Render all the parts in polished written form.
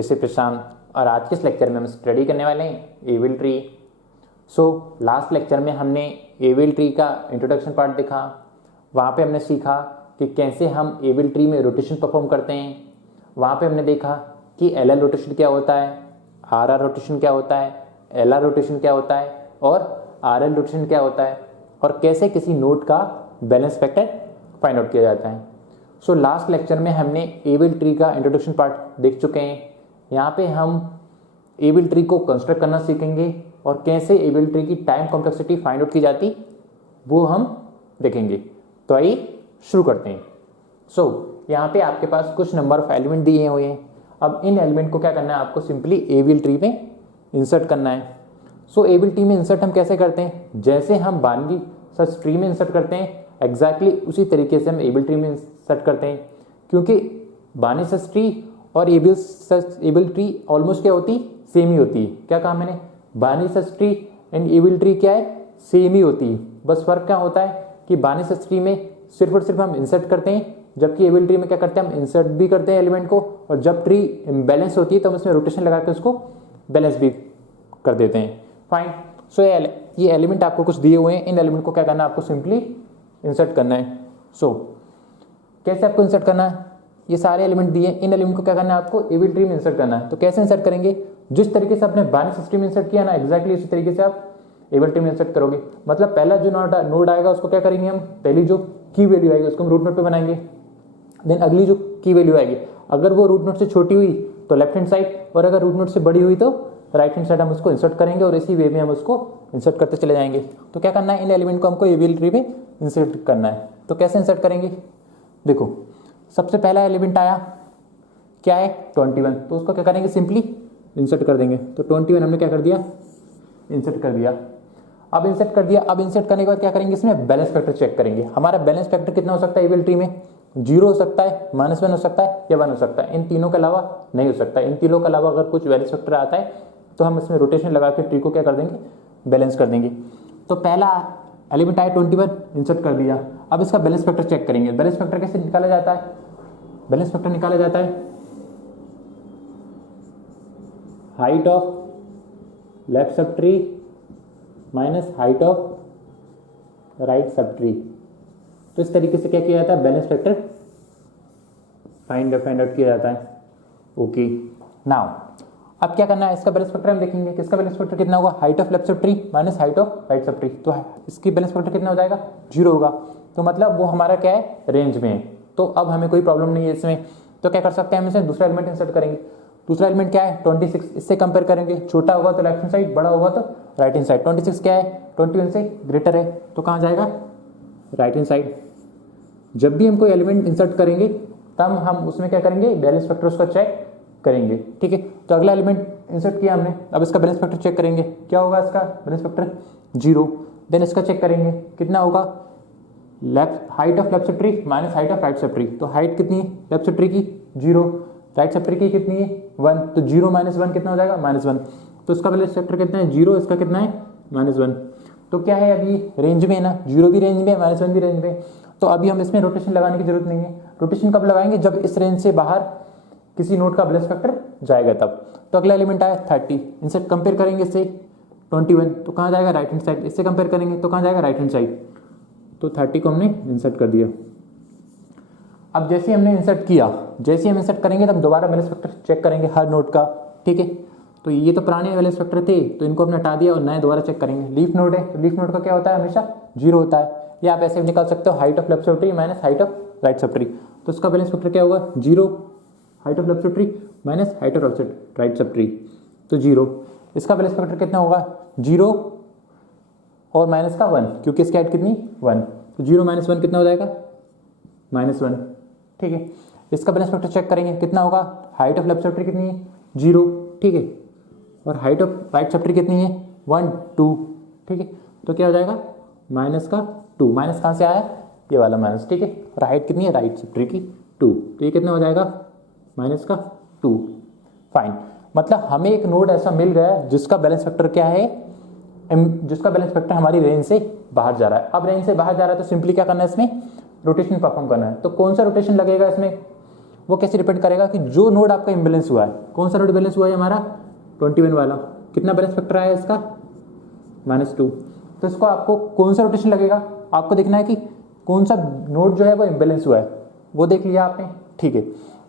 जैसे प्रशांत। और आज के इस लेक्चर में हम स्टडी करने वाले हैं एबल ट्री। लास्ट लेक्चर में हमने एबल ट्री का इंट्रोडक्शन पार्ट देखा। वहाँ पे हमने सीखा कि कैसे हम एबल ट्री में रोटेशन परफॉर्म करते हैं। वहाँ पे हमने देखा कि एल रोटेशन क्या होता है, आर रोटेशन क्या होता है, एल रोटेशन क्या होता है और आर रोटेशन क्या होता है, और कैसे किसी नोट का बैलेंस फैक्टर फाइंड आउट किया जाता है। लास्ट लेक्चर में हमने एबल ट्री का इंट्रोडक्शन पार्ट देख चुके हैं। यहाँ पे हम एबल ट्री को कंस्ट्रक्ट करना सीखेंगे और कैसे एबल ट्री की टाइम कॉम्प्लेक्सिटी फाइंड आउट की जाती वो हम देखेंगे। तो आइए शुरू करते हैं। यहाँ पे आपके पास कुछ नंबर ऑफ एलिमेंट दिए हुए हैं। अब इन एलिमेंट को क्या करना है, आपको सिंपली एबल ट्री में इंसर्ट करना है। एबल ट्री में इंसर्ट हम कैसे करते हैं, जैसे हम बाइनरी सर्च ट्री में इंसर्ट करते हैं एग्जैक्टली उसी तरीके से हम एबल ट्री में इंसर्ट करते हैं, क्योंकि बाइनरी सर्च ट्री और एबल ट्री ऑलमोस्ट क्या होती, सेम ही होती है। क्या कहा मैंने, binary search tree and able tree क्या है, सेम ही होती है। बस फर्क क्या होता है कि बाइनरी सर्च ट्री में सिर्फ और सिर्फ हम इंसर्ट करते हैं, जबकि एबल ट्री में क्या करते हैं, हम इंसर्ट भी करते हैं एलिमेंट को, और जब ट्री इम्बैलेंस होती है तो हम उसमें रोटेशन लगा के उसको बैलेंस भी कर देते हैं। फाइन। ये एलिमेंट आपको कुछ दिए हुए हैं, इन एलिमेंट को क्या करना है, आपको सिंपली इंसर्ट करना है। कैसे आपको इंसर्ट करना है, ये सारे एलिमेंट दिए, इन एलिमेंट को क्या करना है, आपको एबल ट्री में इंसर्ट करना है। तो कैसे इंसर्ट करेंगे, जिस तरीके से आपने बाइनरी सर्च ट्री में इंसर्ट किया ना, एग्जैक्टली उसी तरीके से आप एबल ट्री में इंसर्ट करोगे। मतलब पहला जो नोड आएगा उसको क्या करेंगे हम, पहली जो की वैल्यू आएगी उसको हम रूट नोड पे बनाएंगे। देन अगली जो की वैल्यू आएगी, अगर वो रूट नोड से छोटी हुई तो लेफ्ट हैंड साइड, और अगर रूट नोड से बड़ी हुई तो राइट हैंड साइड हम उसको इंसर्ट करेंगे, और इसी वे में हम उसको इंसर्ट करते चले जाएंगे। तो क्या करना है, इन एलिमेंट को हमको एबल ट्री में इंसर्ट करना है। तो कैसे इंसर्ट करेंगे, देखो सबसे पहला एलिमेंट आया क्या है, 21, तो उसको क्या करेंगे, सिंपली इंसर्ट कर देंगे। तो 21 हमने क्या कर दिया, इंसर्ट कर दिया। अब इंसर्ट कर दिया, अब इंसर्ट करने के बाद क्या करेंगे, इसमें बैलेंस फैक्टर चेक करेंगे। हमारा बैलेंस फैक्टर कितना हो सकता है एबल ट्री में, 0 हो सकता है, -1 हो सकता है या 1 हो सकता है। इन तीनों के अलावा नहीं हो सकता। इन तीनों के अलावा अगर कुछ बैलेंस फैक्टर आता है तो हम इसमें रोटेशन लगा के ट्री को क्या कर देंगे, बैलेंस कर देंगे। तो पहला एलिमेंट आया 21, इंसर्ट कर दिया। अब इसका बैलेंस फैक्टर चेक करेंगे। बैलेंस फैक्टर कैसे निकाला जाता है, बैलेंस फैक्टर निकाला जाता है height of left sub tree minus height of right sub tree. तो इस तरीके से क्या किया जाता है, बैलेंस फैक्टर फाइंड आउट किया जाता है। ओके, नाउ अब क्या करना है, इसका बैलेंस फैक्टर हम देखेंगे कि इसका बैलेंस फैक्टर कितना होगा, height of left sub tree minus height of right sub tree. तो इसकी बैलेंस फैक्टर कितना हो जाएगा, 0 होगा। तो मतलब वो हमारा क्या है, रेंज में है। तो अब हमें कोई प्रॉब्लम नहीं है इसमें। तो क्या कर सकते हैं, हम इसमें दूसरा एलिमेंट इंसर्ट करेंगे। दूसरा एलिमेंट क्या है, 26, इससे कंपेयर करेंगे। छोटा होगा तो लेफ्ट हैंड साइड, बड़ा होगा तो राइट हैंड साइड। 26 क्या है, 21 से ग्रेटर है, तो कहाँ जाएगा, राइट हैंड साइड। जब भी हम कोई एलिमेंट इंसर्ट करेंगे तब हम उसमें क्या करेंगे, बैलेंस फैक्टर उसका चेक करेंगे। ठीक है, तो अगला एलिमेंट इंसर्ट किया हमने, अब इसका बैलेंस फैक्टर चेक करेंगे। क्या होगा इसका बैलेंस फैक्टर, 0। देन इसका चेक करेंगे कितना होगा, height of left sub tree minus height of right sub tree. तो हाइट कितनी है लेफ्ट सब ट्री की, 0, राइट सब ट्री की कितनी है, 1। तो 0 - 1 कितना हो जाएगा, -1। तो इसका बैलेंस फैक्टर कितना है, 0, इसका कितना है, -1। तो क्या है, अभी रेंज में है ना, 0 भी रेंज में, -1 भी रेंज में। तो अभी हम इसमें रोटेशन लगाने की जरूरत नहीं है। रोटेशन कब लगाएंगे, जब इस रेंज से बाहर किसी नोट का बैलेंस फैक्टर जाएगा तब। तो अगला एलिमेंट आया 30, इनसे कंपेयर करेंगे इससे 21, तो कहाँ जाएगा, राइट हैंड साइड। इससे कंपेयर करेंगे तो कहाँ जाएगा, राइट हैंड साइड। तो 30 को हमने इंसर्ट कर दिया। अब जैसे हमने इंसर्ट किया, जैसे हम इंसर्ट करेंगे तब दोबारा बैलेंस फैक्टर चेक करेंगे हर नोट का। ठीक है, तो ये तो पुराने बैलेंस फैक्टर थे तो इनको हमने हटा दिया और नए दोबारा चेक करेंगे। लीफ नोड है तो लीफ नोड का क्या होता है, हमेशा 0 होता है। या आप ऐसे भी निकाल सकते हो, height of left sub tree minus height of right sub tree. तो इसका बैलेंस फैक्टर क्या होगा, 0, height of left sub tree minus height of right sub tree, तो 0। इसका बैलेंस फैक्टर कितना होगा, 0 और माइनस का 1, क्योंकि इसकी हाइट कितनी, 1। तो 0 - 1 कितना हो जाएगा, -1। ठीक है, इसका बैलेंस फैक्टर चेक करेंगे कितना होगा, height of left sub tree कितनी है, 0। ठीक है, और height of right sub tree कितनी है, 1, 2। ठीक है, तो क्या हो जाएगा, माइनस का 2। माइनस कहाँ से आया, ये वाला माइनस। ठीक है, और हाइट कितनी है राइट सब ट्री की, 2। तो ये कितना हो जाएगा, माइनस का 2। फाइन, मतलब हमें एक नोड ऐसा मिल गया जिसका बैलेंस फैक्टर क्या है, जिसका बैलेंस फैक्टर हमारी रेंज से बाहर जा रहा है। अब रेंज से बाहर जा रहा है तो सिंपली क्या करना है, इसमें रोटेशन परफॉर्म करना है। तो कौन सा रोटेशन लगेगा इसमें, वो कैसे डिपेंड करेगा कि जो नोड आपका इम्बैलेंस हुआ है, कौन सा नोड बैलेंस हुआ है हमारा 21 वाला, कितना बैलेंस फैक्टर आया इसका -2। तो इसको आपको कौन सा रोटेशन लगेगा, आपको देखना है कि कौन सा नोड जो है वो इम्बैलेंस हुआ है, वो देख लिया आपने, ठीक है।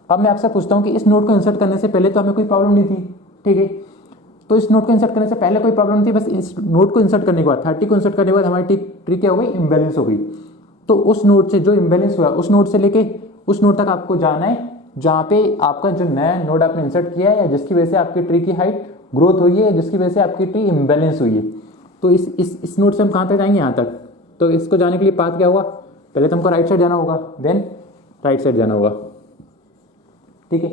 अब मैं आपसे पूछता हूँ कि इस नोड को इंसर्ट करने से पहले तो हमें कोई प्रॉब्लम नहीं थी, ठीक है। तो इस नोड को इंसर्ट करने से पहले कोई प्रॉब्लम नहीं थी, बस इस नोड को इंसर्ट करने के बाद 30 को इंसर्ट करने के बाद हमारी ट्री क्या हो गई, इम्बैलेंस हो गई। तो उस नोड से जो इम्बैलेंस हुआ उस नोड से लेके उस नोड तक आपको जाना है जहाँ पे आपका जो नया नोड आपने इंसर्ट किया है या जिसकी वजह से आपकी ट्री की हाइट ग्रोथ हुई है, जिसकी वजह से आपकी ट्री इम्बैलेंस हुई है। तो इस नोड से हम कहाँ तक जाएंगे, यहाँ तक। तो इसको जाने के लिए पाथ क्या होगा, पहले तो हमको राइट साइड जाना होगा, देन राइट साइड जाना होगा, ठीक है।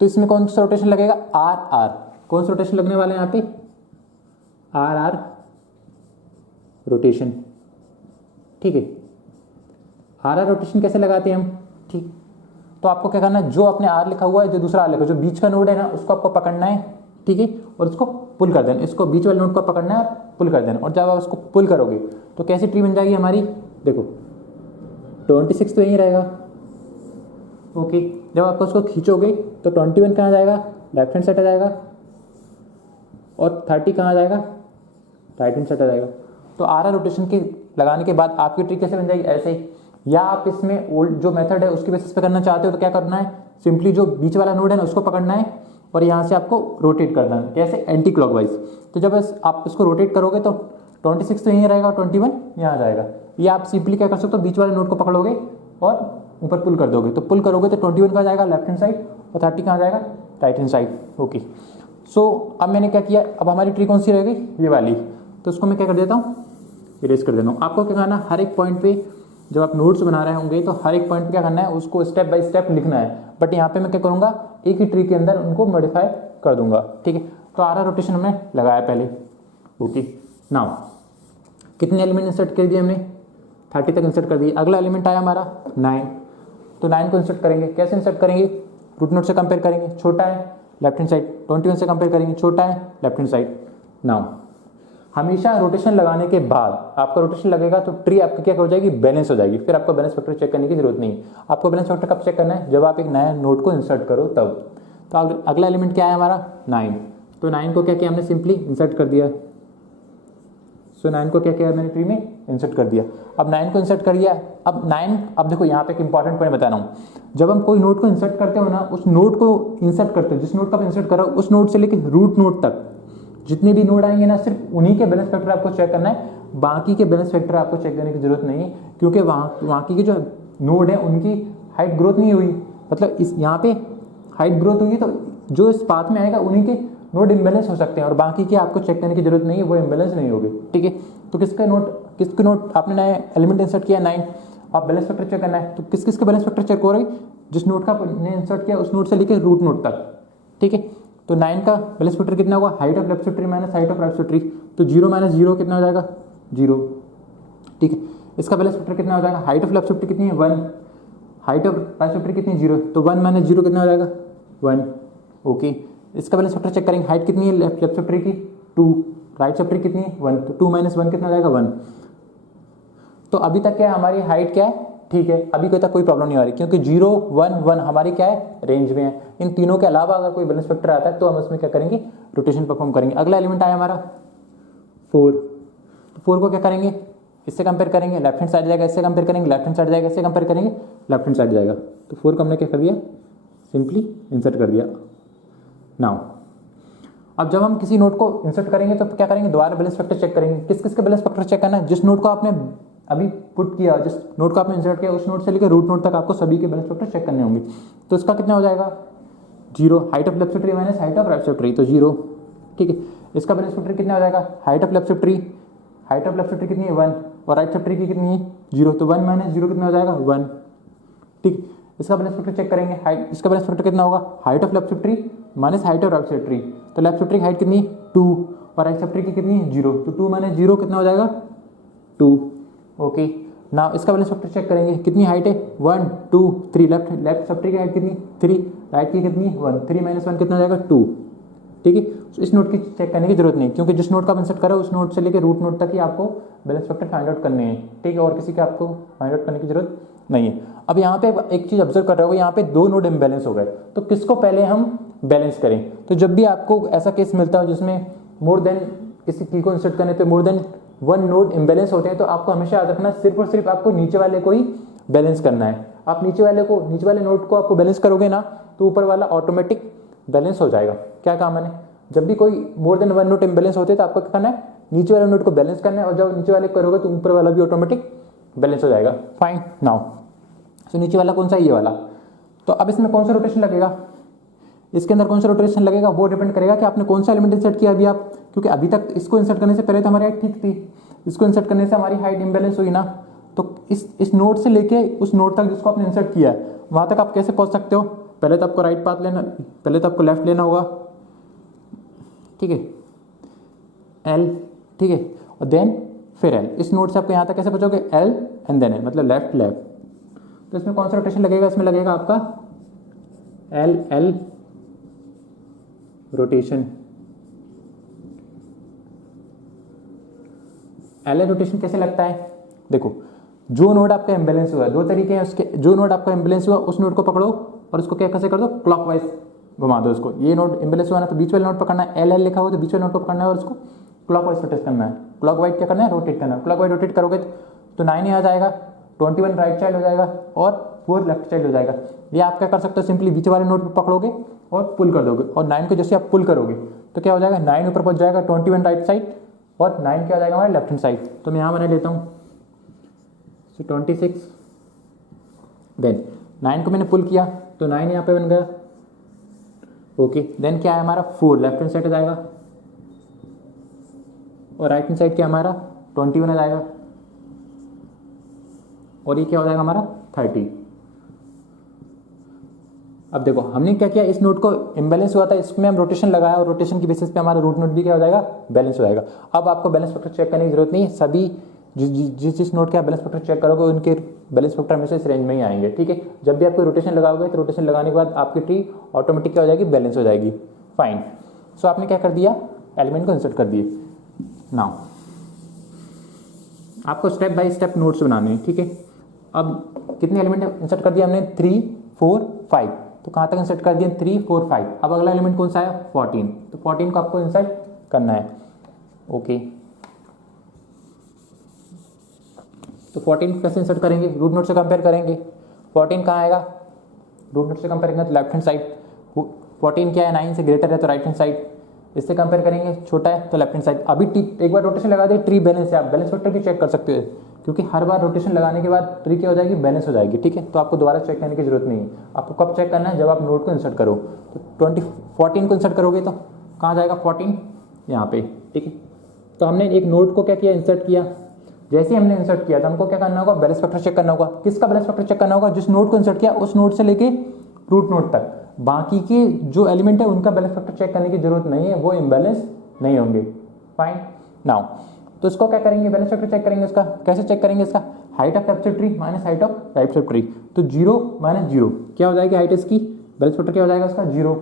तो इसमें कौन सा रोटेशन लगेगा, आर आर, कौन सा रोटेशन लगने वाला है यहाँ पे, आर आर रोटेशन, ठीक है। आर आर रोटेशन कैसे लगाते हैं हम, ठीक। तो आपको क्या करना है, जो अपने आर लिखा हुआ है, जो दूसरा आर लिखा, जो बीच का नोड है ना, उसको आपको पकड़ना है, ठीक है, और उसको पुल कर देना, इसको बीच वाले नोड को पकड़ना है, पुल कर देना। और जब आप उसको पुल करोगे तो कैसी ट्री बन जाएगी हमारी, देखो 26 तो यहीं रहेगा, ओके। जब आप उसको खींचोगे तो 21 कहाँ जाएगा, लेफ्ट हैंड साइड आ जाएगा, और 30 कहाँ जाएगा, राइट हैंड साइड आ जाएगा। तो आर आर रोटेशन के लगाने के बाद आपकी ट्री कैसे बन जाएगी, ऐसे ही। या आप इसमें ओल्ड जो मेथड है उसके बेसिस पे करना चाहते हो तो क्या करना है, सिंपली जो बीच वाला नोड है ना उसको पकड़ना है और यहाँ से आपको रोटेट करना है, कैसे, एंटी क्लॉकवाइज। तो जब आप इसको रोटेट करोगे तो 26 तो यहीं रहेगा और 21 यहाँ जाएगा। या आप सिंपली क्या कर सकते हो, बीच वाले नोड को पकड़ लोगे और ऊपर पुल कर दोगे, तो पुल करोगे तो 21 कहाँ जाएगा, लेफ्ट हैंड साइड, और 30 कहाँ जाएगा, राइट हैंड साइड, ओके। सो अब मैंने क्या किया, अब हमारी ट्री कौन सी रह गई, ये वाली। तो उसको मैं क्या कर देता हूँ, इरेज कर देता हूँ। आपको क्या करना है, हर एक पॉइंट पे जब आप नोट्स बना रहे होंगे तो हर एक पॉइंट पे क्या करना है, उसको स्टेप बाय स्टेप लिखना है। बट यहाँ पे मैं क्या करूँगा, एक ही ट्री के अंदर उनको मॉडिफाई कर दूंगा, ठीक है। तो आर आर रोटेशन हमने लगाया पहले, ओके। नाउ कितने एलिमेंट इंसर्ट कर दिए हमने, 30 तक इंसर्ट कर दिए। अगला एलिमेंट आया हमारा 9, तो 9 को इंसर्ट करेंगे, कैसे इंसर्ट करेंगे, रूट नोड से कंपेयर करेंगे, छोटा है लेफ्ट हैंड साइड, 21 से कंपेयर करेंगे, छोटा है लेफ्ट हैंड साइड। नाउ हमेशा रोटेशन लगाने के बाद आपका रोटेशन लगेगा तो ट्री आपकी क्या हो जाएगी, बैलेंस हो जाएगी। फिर आपको बैलेंस फैक्टर चेक करने की जरूरत नहीं। आपको बैलेंस फैक्टर कब चेक करना है, जब आप एक नया नोड को इंसर्ट करो तब। तो अगला एलिमेंट क्या है हमारा 9, तो 9 को क्या किया हमने, सिंपली इंसर्ट कर दिया। सो 9 को क्या किया मैंने, ट्री में इंसर्ट कर दिया। अब 9 को इंसर्ट कर दिया, अब देखो यहाँ पे एक इंपॉर्टेंट पॉइंट बता रहा हूँ। जब हम कोई नोड को इंसर्ट करते हो ना, उस नोड को इंसर्ट करते हो, जिस नोड का आप इंसर्ट करो उस नोड से लेकर रूट नोड तक जितने भी नोड आएंगे ना, सिर्फ उन्हीं के बैलेंस फैक्टर आपको चेक करना है, बाकी के बैलेंस फैक्टर आपको चेक करने की जरूरत नहीं, क्योंकि वहाँ की जो नोड है उनकी हाइट ग्रोथ नहीं हुई, मतलब इस यहाँ पे हाइट ग्रोथ हुई, तो जो इस पाथ में आएगा उन्हीं के नोड इम्बैलेंस हो सकते हैं और बाकी के आपको चेक करने की जरूरत नहीं है, वो इम्बैलेंस नहीं होगी, ठीक है। तो किसके नोट आपने नया एलिमेंट इंसर्ट किया 9, आप बैलेंस फैक्टर चेक करना है, तो किस किस के बैलेंस फैक्टर चेक हो रही, जिस नोट का आपने इंसर्ट किया उस नोट से लेकर रूट नोट तक, ठीक है। तो 9 का बैलेंस फैक्टर कितना होगा, height of left tree minus height of right tree, तो 0 माइनस 0 कितना हो जाएगा, 0, ठीक है। इसका बैलेंस फैक्टर कितना हो जाएगा, हाइट ऑफ लेफ्ट ट्री कितनी है 1, हाइट ऑफ राइट ट्री कितनी है 0, तो 1 माइनस 0 कितना हो जाएगा 1, ओके। इसका बैलेंस फैक्टर चेक करेंगे, हाइट कितनी है लेफ्ट ट्री की 2, राइट ट्री कितनी है 1, तो 2 माइनस 1 कितना हो जाएगा 1। तो अभी तक क्या है, हमारी हाइट क्या है, ठीक है, अभी कोई तक कोई प्रॉब्लम नहीं आ रही, क्योंकि 0 1 1 हमारी क्या है, रेंज में है। इन तीनों के अलावा अगर कोई बैलेंस फैक्टर आता है तो हम इसमें क्या करेंगे, रोटेशन परफॉर्म करेंगे। अगला एलिमेंट आया हमारा 4, तो 4 को क्या करेंगे, इससे कंपेयर करेंगे, लेफ्ट हैंड साइड जाएगा, इससे कंपेयर करेंगे, लेफ्ट हैंड साइड जाएगा, इससे कंपेयर करेंगे, लेफ्ट हैंड साइड जाएगा। तो 4 को हमने क्या कर दिया, सिंपली इंसर्ट कर दिया। नाउ अब जब हम किसी नोड को इंसर्ट करेंगे तो क्या करेंगे, दोबारा बैलेंस फैक्टर चेक करेंगे। किस किस के बैलेंस फैक्टर चेक करना है, जिस नोड को आपने अभी पुट किया, जिस नोड को आपने इंसर्ट किया उस नोड से लेकर रूट नोड तक आपको सभी के बैलेंस फैक्टर चेक करने होंगे। तो इसका कितना हो जाएगा 0, height of left tree minus height of right tree, तो 0, ठीक है। इसका बैलेंस फैक्टर कितना हो जाएगा, हाइट ऑफ लेफ्ट ट्री कितनी है 1 और राइट ट्री की कितनी है 0, तो 1 माइनस 0 कितना हो जाएगा 1, ठीक। इसका बैलेंस फैक्टर चेक करेंगे, हाइट, इसका बैलेंस फैक्टर कितना होगा, height of left tree minus height of right tree, तो लेफ्ट ट्री की हाइट कितनी है 2 और राइट ट्री की कितनी है 0, तो 2 माइनस 0 कितना हो जाएगा 2, ओके। ना इसका बैलेंस फैक्टर चेक करेंगे, कितनी हाइट है 1 2 3, लेफ्ट सब ट्री की हाइट कितनी 3, राइट की कितनी 1, 3 माइनस 1 कितना हो जाएगा 2, ठीक है। तो इस नोट की चेक करने की जरूरत नहीं, क्योंकि जिस नोट का आप इंसर्ट करो उस नोट से लेकर रूट नोट तक ही आपको बैलेंस फैक्टर फाइंड आउट करने हैं, ठीक है, और किसी के आपको फाइंड आउट करने की जरूरत नहीं है। अब यहाँ पे एक चीज़ ऑब्जर्व कर रहे हो, यहाँ पे दो नोड इम्बैलेंस हो गए, तो किसको पहले हम बैलेंस करें। तो जब भी आपको ऐसा केस मिलता है जिसमें मोर देन किसी की को इंसर्ट करने पे more than one node imbalance होते हैं, तो आपको हमेशा याद रखना सिर्फ और सिर्फ आपको नीचे वाले को ही बैलेंस करना है। आप नीचे वाले नोड को आपको बैलेंस करोगे ना, तो ऊपर वाला ऑटोमेटिक बैलेंस हो जाएगा। क्या कहा मैंने, जब भी कोई more than one node imbalance होते हैं तो आपको क्या करना है, नीचे वाले नोड को बैलेंस करना है, और जब नीचे वाले करोगे तो ऊपर वाला भी ऑटोमेटिक बैलेंस हो जाएगा। फाइन। नाउ सो नीचे वाला कौन सा, ये वाला। तो अब इसमें कौन सा रोटेशन लगेगा, इसके अंदर कौन सा रोटेशन लगेगा, वो डिपेंड करेगा कि आपने कौन सा एलिमेंट इंसर्ट किया अभी आप, क्योंकि अभी तक इसको इंसर्ट करने से पहले तो हमारी हाइट ठीक थी, इसको इंसर्ट करने से हमारी हाइट इम्बैलेंस हुई ना। तो इस नोड से लेके उस नोड तक जिसको आपने इंसर्ट किया है वहां तक आप कैसे पहुंच सकते हो, पहले तो आपको राइट पाथ लेना, पहले तो आपको लेफ्ट लेना होगा, ठीक है, एल, ठीक है, और देन फिर एल। इस नोड से आपको यहाँ तक कैसे पहुंचोगे, एल एंड देन एल, मतलब लेफ्ट लेफ्ट। तो इसमें कौन सा रोटेशन लगेगा, इसमें लगेगा आपका L L rotation. L L rotation कैसे लगता है, देखो जो नोड आपका इम्बैलेंस हुआ है, दो तरीके हैं उसके, जो नोड आपका इम्बैलेंस हुआ उस नोड को पकड़ो और उसको क्या कैसे कर दो, क्लॉकवाइज घुमा दो उसको। ये नोड इम्बैलेंस हुआ ना, तो बीच वाले नोड पकड़ना है, एल एल लिखा हुआ तो बीच वाले नोड को पकड़ना है और उसको क्लॉकवाइज रोटेट करना है। क्लॉकवाइज क्या करना है, रोटेट करना है। क्लॉकवाइज रोटेट करोगे तो 9 आ जाएगा, 21 राइट साइड हो जाएगा और 4 लेफ्ट साइड हो जाएगा। ये आप क्या कर सकते हो, सिंपली बीच वाले नोड पर पकड़ोगे और पुल कर दोगे, और 9 को जैसे आप पुल करोगे तो क्या हो जाएगा, 9 ऊपर पहुंच जाएगा, 21 राइट साइड और 9 क्या हो जाएगा हमारे लेफ्ट हैंड साइड। तो मैं यहाँ बना लेता हूँ 26, देन 9 को मैंने पुल किया तो 9 यहाँ पे बन गया, ओके। देन क्या है हमारा 4 लेफ्ट हैंड साइड आ जाएगा और राइट हैंड साइड क्या हमारा 21 आ जाएगा, और ये क्या हो जाएगा हमारा 30। अब देखो हमने क्या किया, इस नोड को इम्बैलेंस हुआ था, इसमें हम रोटेशन लगाया और रोटेशन की बेसिस पे हमारा रूट नोड भी क्या हो जाएगा, बैलेंस हो जाएगा। अब आपको बैलेंस फैक्टर चेक करने की जरूरत नहीं है, सभी जिस नोड के आप बैलेंस फैक्टर चेक करोगे उनके बैलेंस फैक्टर हमेशा इस रेंज में ही आएंगे, ठीक है। जब भी आपको रोटेशन लगाओगे तो रोटेशन लगाने के बाद आपकी ट्री ऑटोमेटिक क्या हो जाएगी, बैलेंस हो जाएगी। फाइन। सो आपने क्या कर दिया, एलिमेंट को इंसर्ट कर दिए। नाउ आपको स्टेप बाय स्टेप नोट्स बनाने हैं, ठीक है। अब कितने एलिमेंट इंसर्ट कर दिया हमने, 3 4 5, तो कहाँ तक इंसर्ट कर दिया, 3 4 5। अब अगला एलिमेंट कौन सा है, 14, तो 14 को आपको इंसर्ट करना है, ओके। तो 14 कैसे इंसर्ट करेंगे, रूट नोड से कंपेयर करेंगे। 14 कहाँ आएगा, रूट नोड से कंपेयर करेंगे तो लेफ्ट हैंड साइड। 14 क्या है, 9 से ग्रेटर है तो राइट हैंड साइड। इससे कंपेयर करेंगे, छोटा है तो लेफ्ट हैंड साइड। अभी एक बार रोटेशन लगा दे, ट्री बैलेंस है, आप बैलेंस फैक्टर भी चेक कर सकते हो, क्योंकि हर बार रोटेशन लगाने के बाद ट्री क्या हो जाएगी, बैलेंस हो जाएगी, ठीक है। तो आपको दोबारा चेक करने की जरूरत नहीं है। आपको कब चेक करना है, जब आप नोड को इंसर्ट करो। तो 14 को इंसर्ट करोगे तो कहाँ जाएगा 14, यहाँ पे, ठीक है। तो हमने एक नोड को क्या किया, इंसर्ट किया। जैसे ही हमने इंसर्ट किया तो हमको क्या करना होगा, बैलेंस फैक्टर चेक करना होगा। किसका बैलेंस फैक्टर चेक करना होगा, जिस नोड को इंसर्ट किया उस नोड से लेके रूट नोड तक, बाकी के जो एलिमेंट है उनका बैलेंस फैक्टर चेक करने की जरूरत नहीं है, वो इम्बैलेंस नहीं होंगे। फाइन। नाउ तो इसको क्या करेंगे, बैलेंस फैक्टर चेक करेंगे। इसका कैसे चेक करेंगे, इसका height of left tree minus height of right tree. तो 0 माइनस 0 क्या हो जाएगी, हाइट इसकी, बैलेंस फैक्टर क्या हो जाएगा इसका 0।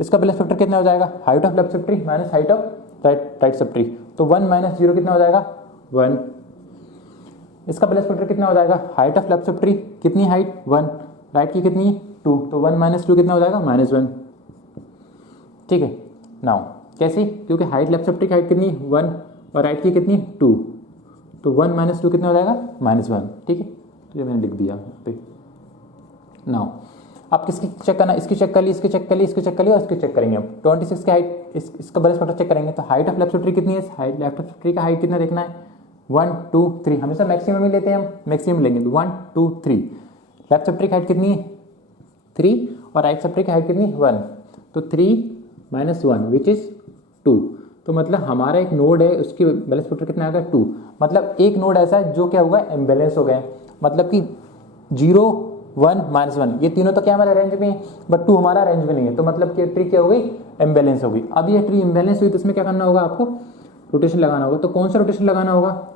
इसका बैलेंस फैक्टर कितना हो जाएगा, height of left tree minus height of right tree. तो 1 माइनस 0 कितना हो जाएगा, 1। इसका बैलेंस फैक्टर कितना हो जाएगा, हाइट ऑफ लेफ्ट ट्री कितनी, हाइट 1, राइट की कितनी 2, तो 1 माइनस 2 कितना हो जाएगा, -1, ठीक है। नाउ कैसे, क्योंकि हाइट लेफ्ट सब ट्री की हाइट कितनी 1 और राइट की कितनी 2, तो 1 माइनस 2 कितना हो जाएगा, -1, ठीक है। तो ये मैंने लिख दिया यहाँ पे। नाउ आप किसकी चेक करना, इसकी चेक कर ली, इसकी चेक कर ली, इसकी चेक कर ली और इसकी चेक करेंगे। अब 26 की हाइट, इसका बैलेंस फैक्टर चेक करेंगे। तो हाइट ऑफ लेफ्ट ट्री कितनी है, हाइट लेफ्ट ट्री का हाइट कितना देखना है, 1 2 3, हमेशा मैक्सिमम ही लेते हैं हम, मैक्सिमम लेंगे। तो 1 2 3, लेफ्ट सब ट्री की हाइट कितनी है 3 और राइट सब ट्री की हाइट कितनी 1, तो 3 माइनस 1 विच इज 2। तो मतलब हमारा एक नोड है, उसकी बैलेंस फैक्टर कितना आएगा 2। मतलब एक नोड ऐसा है जो क्या हुआ, इम्बैलेंस हो गए, मतलब कि 0 1 -1 ये तीनों तो क्या हमारे रेंज में है, बट 2 हमारा रेंज में नहीं है। तो मतलब कि ट्री क्या हो गई, इम्बैलेंस हो गई। अब ये ट्री इम्बैलेंस हुई तो इसमें क्या करना होगा, आपको रोटेशन लगाना होगा। तो कौन सा रोटेशन लगाना होगा,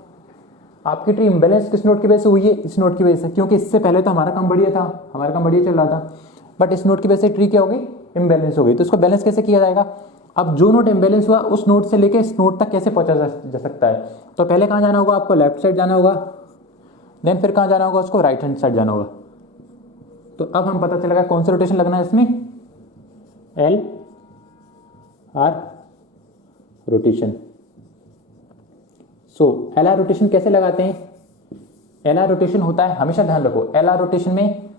आपकी ट्री इम्बैलेंस किस नोड की वजह से हुई है, इस नोड की वजह से, क्योंकि इससे पहले तो हमारा काम बढ़िया था, हमारा काम बढ़िया चल रहा था, बट इस नोड की वजह से ट्री क्या हो गई, इम्बैलेंस हो गई। तो इसको बैलेंस कैसे किया जाएगा, अब जो नोड इम्बैलेंस हुआ उस नोड से लेके इस नोड तक कैसे पहुंचा जा सकता है। तो पहले कहाँ जाना होगा, आपको लेफ्ट साइड जाना होगा। देन फिर कहाँ जाना होगा उसको, राइट हैंड साइड जाना होगा। तो अब हम पता चलेगा कौन सा रोटेशन लगना है इसमें, L R rotation. So L R rotation कैसे लगाते हैं, एल आर रोटेशन होता है, हमेशा ध्यान रखो एल आर रोटेशन में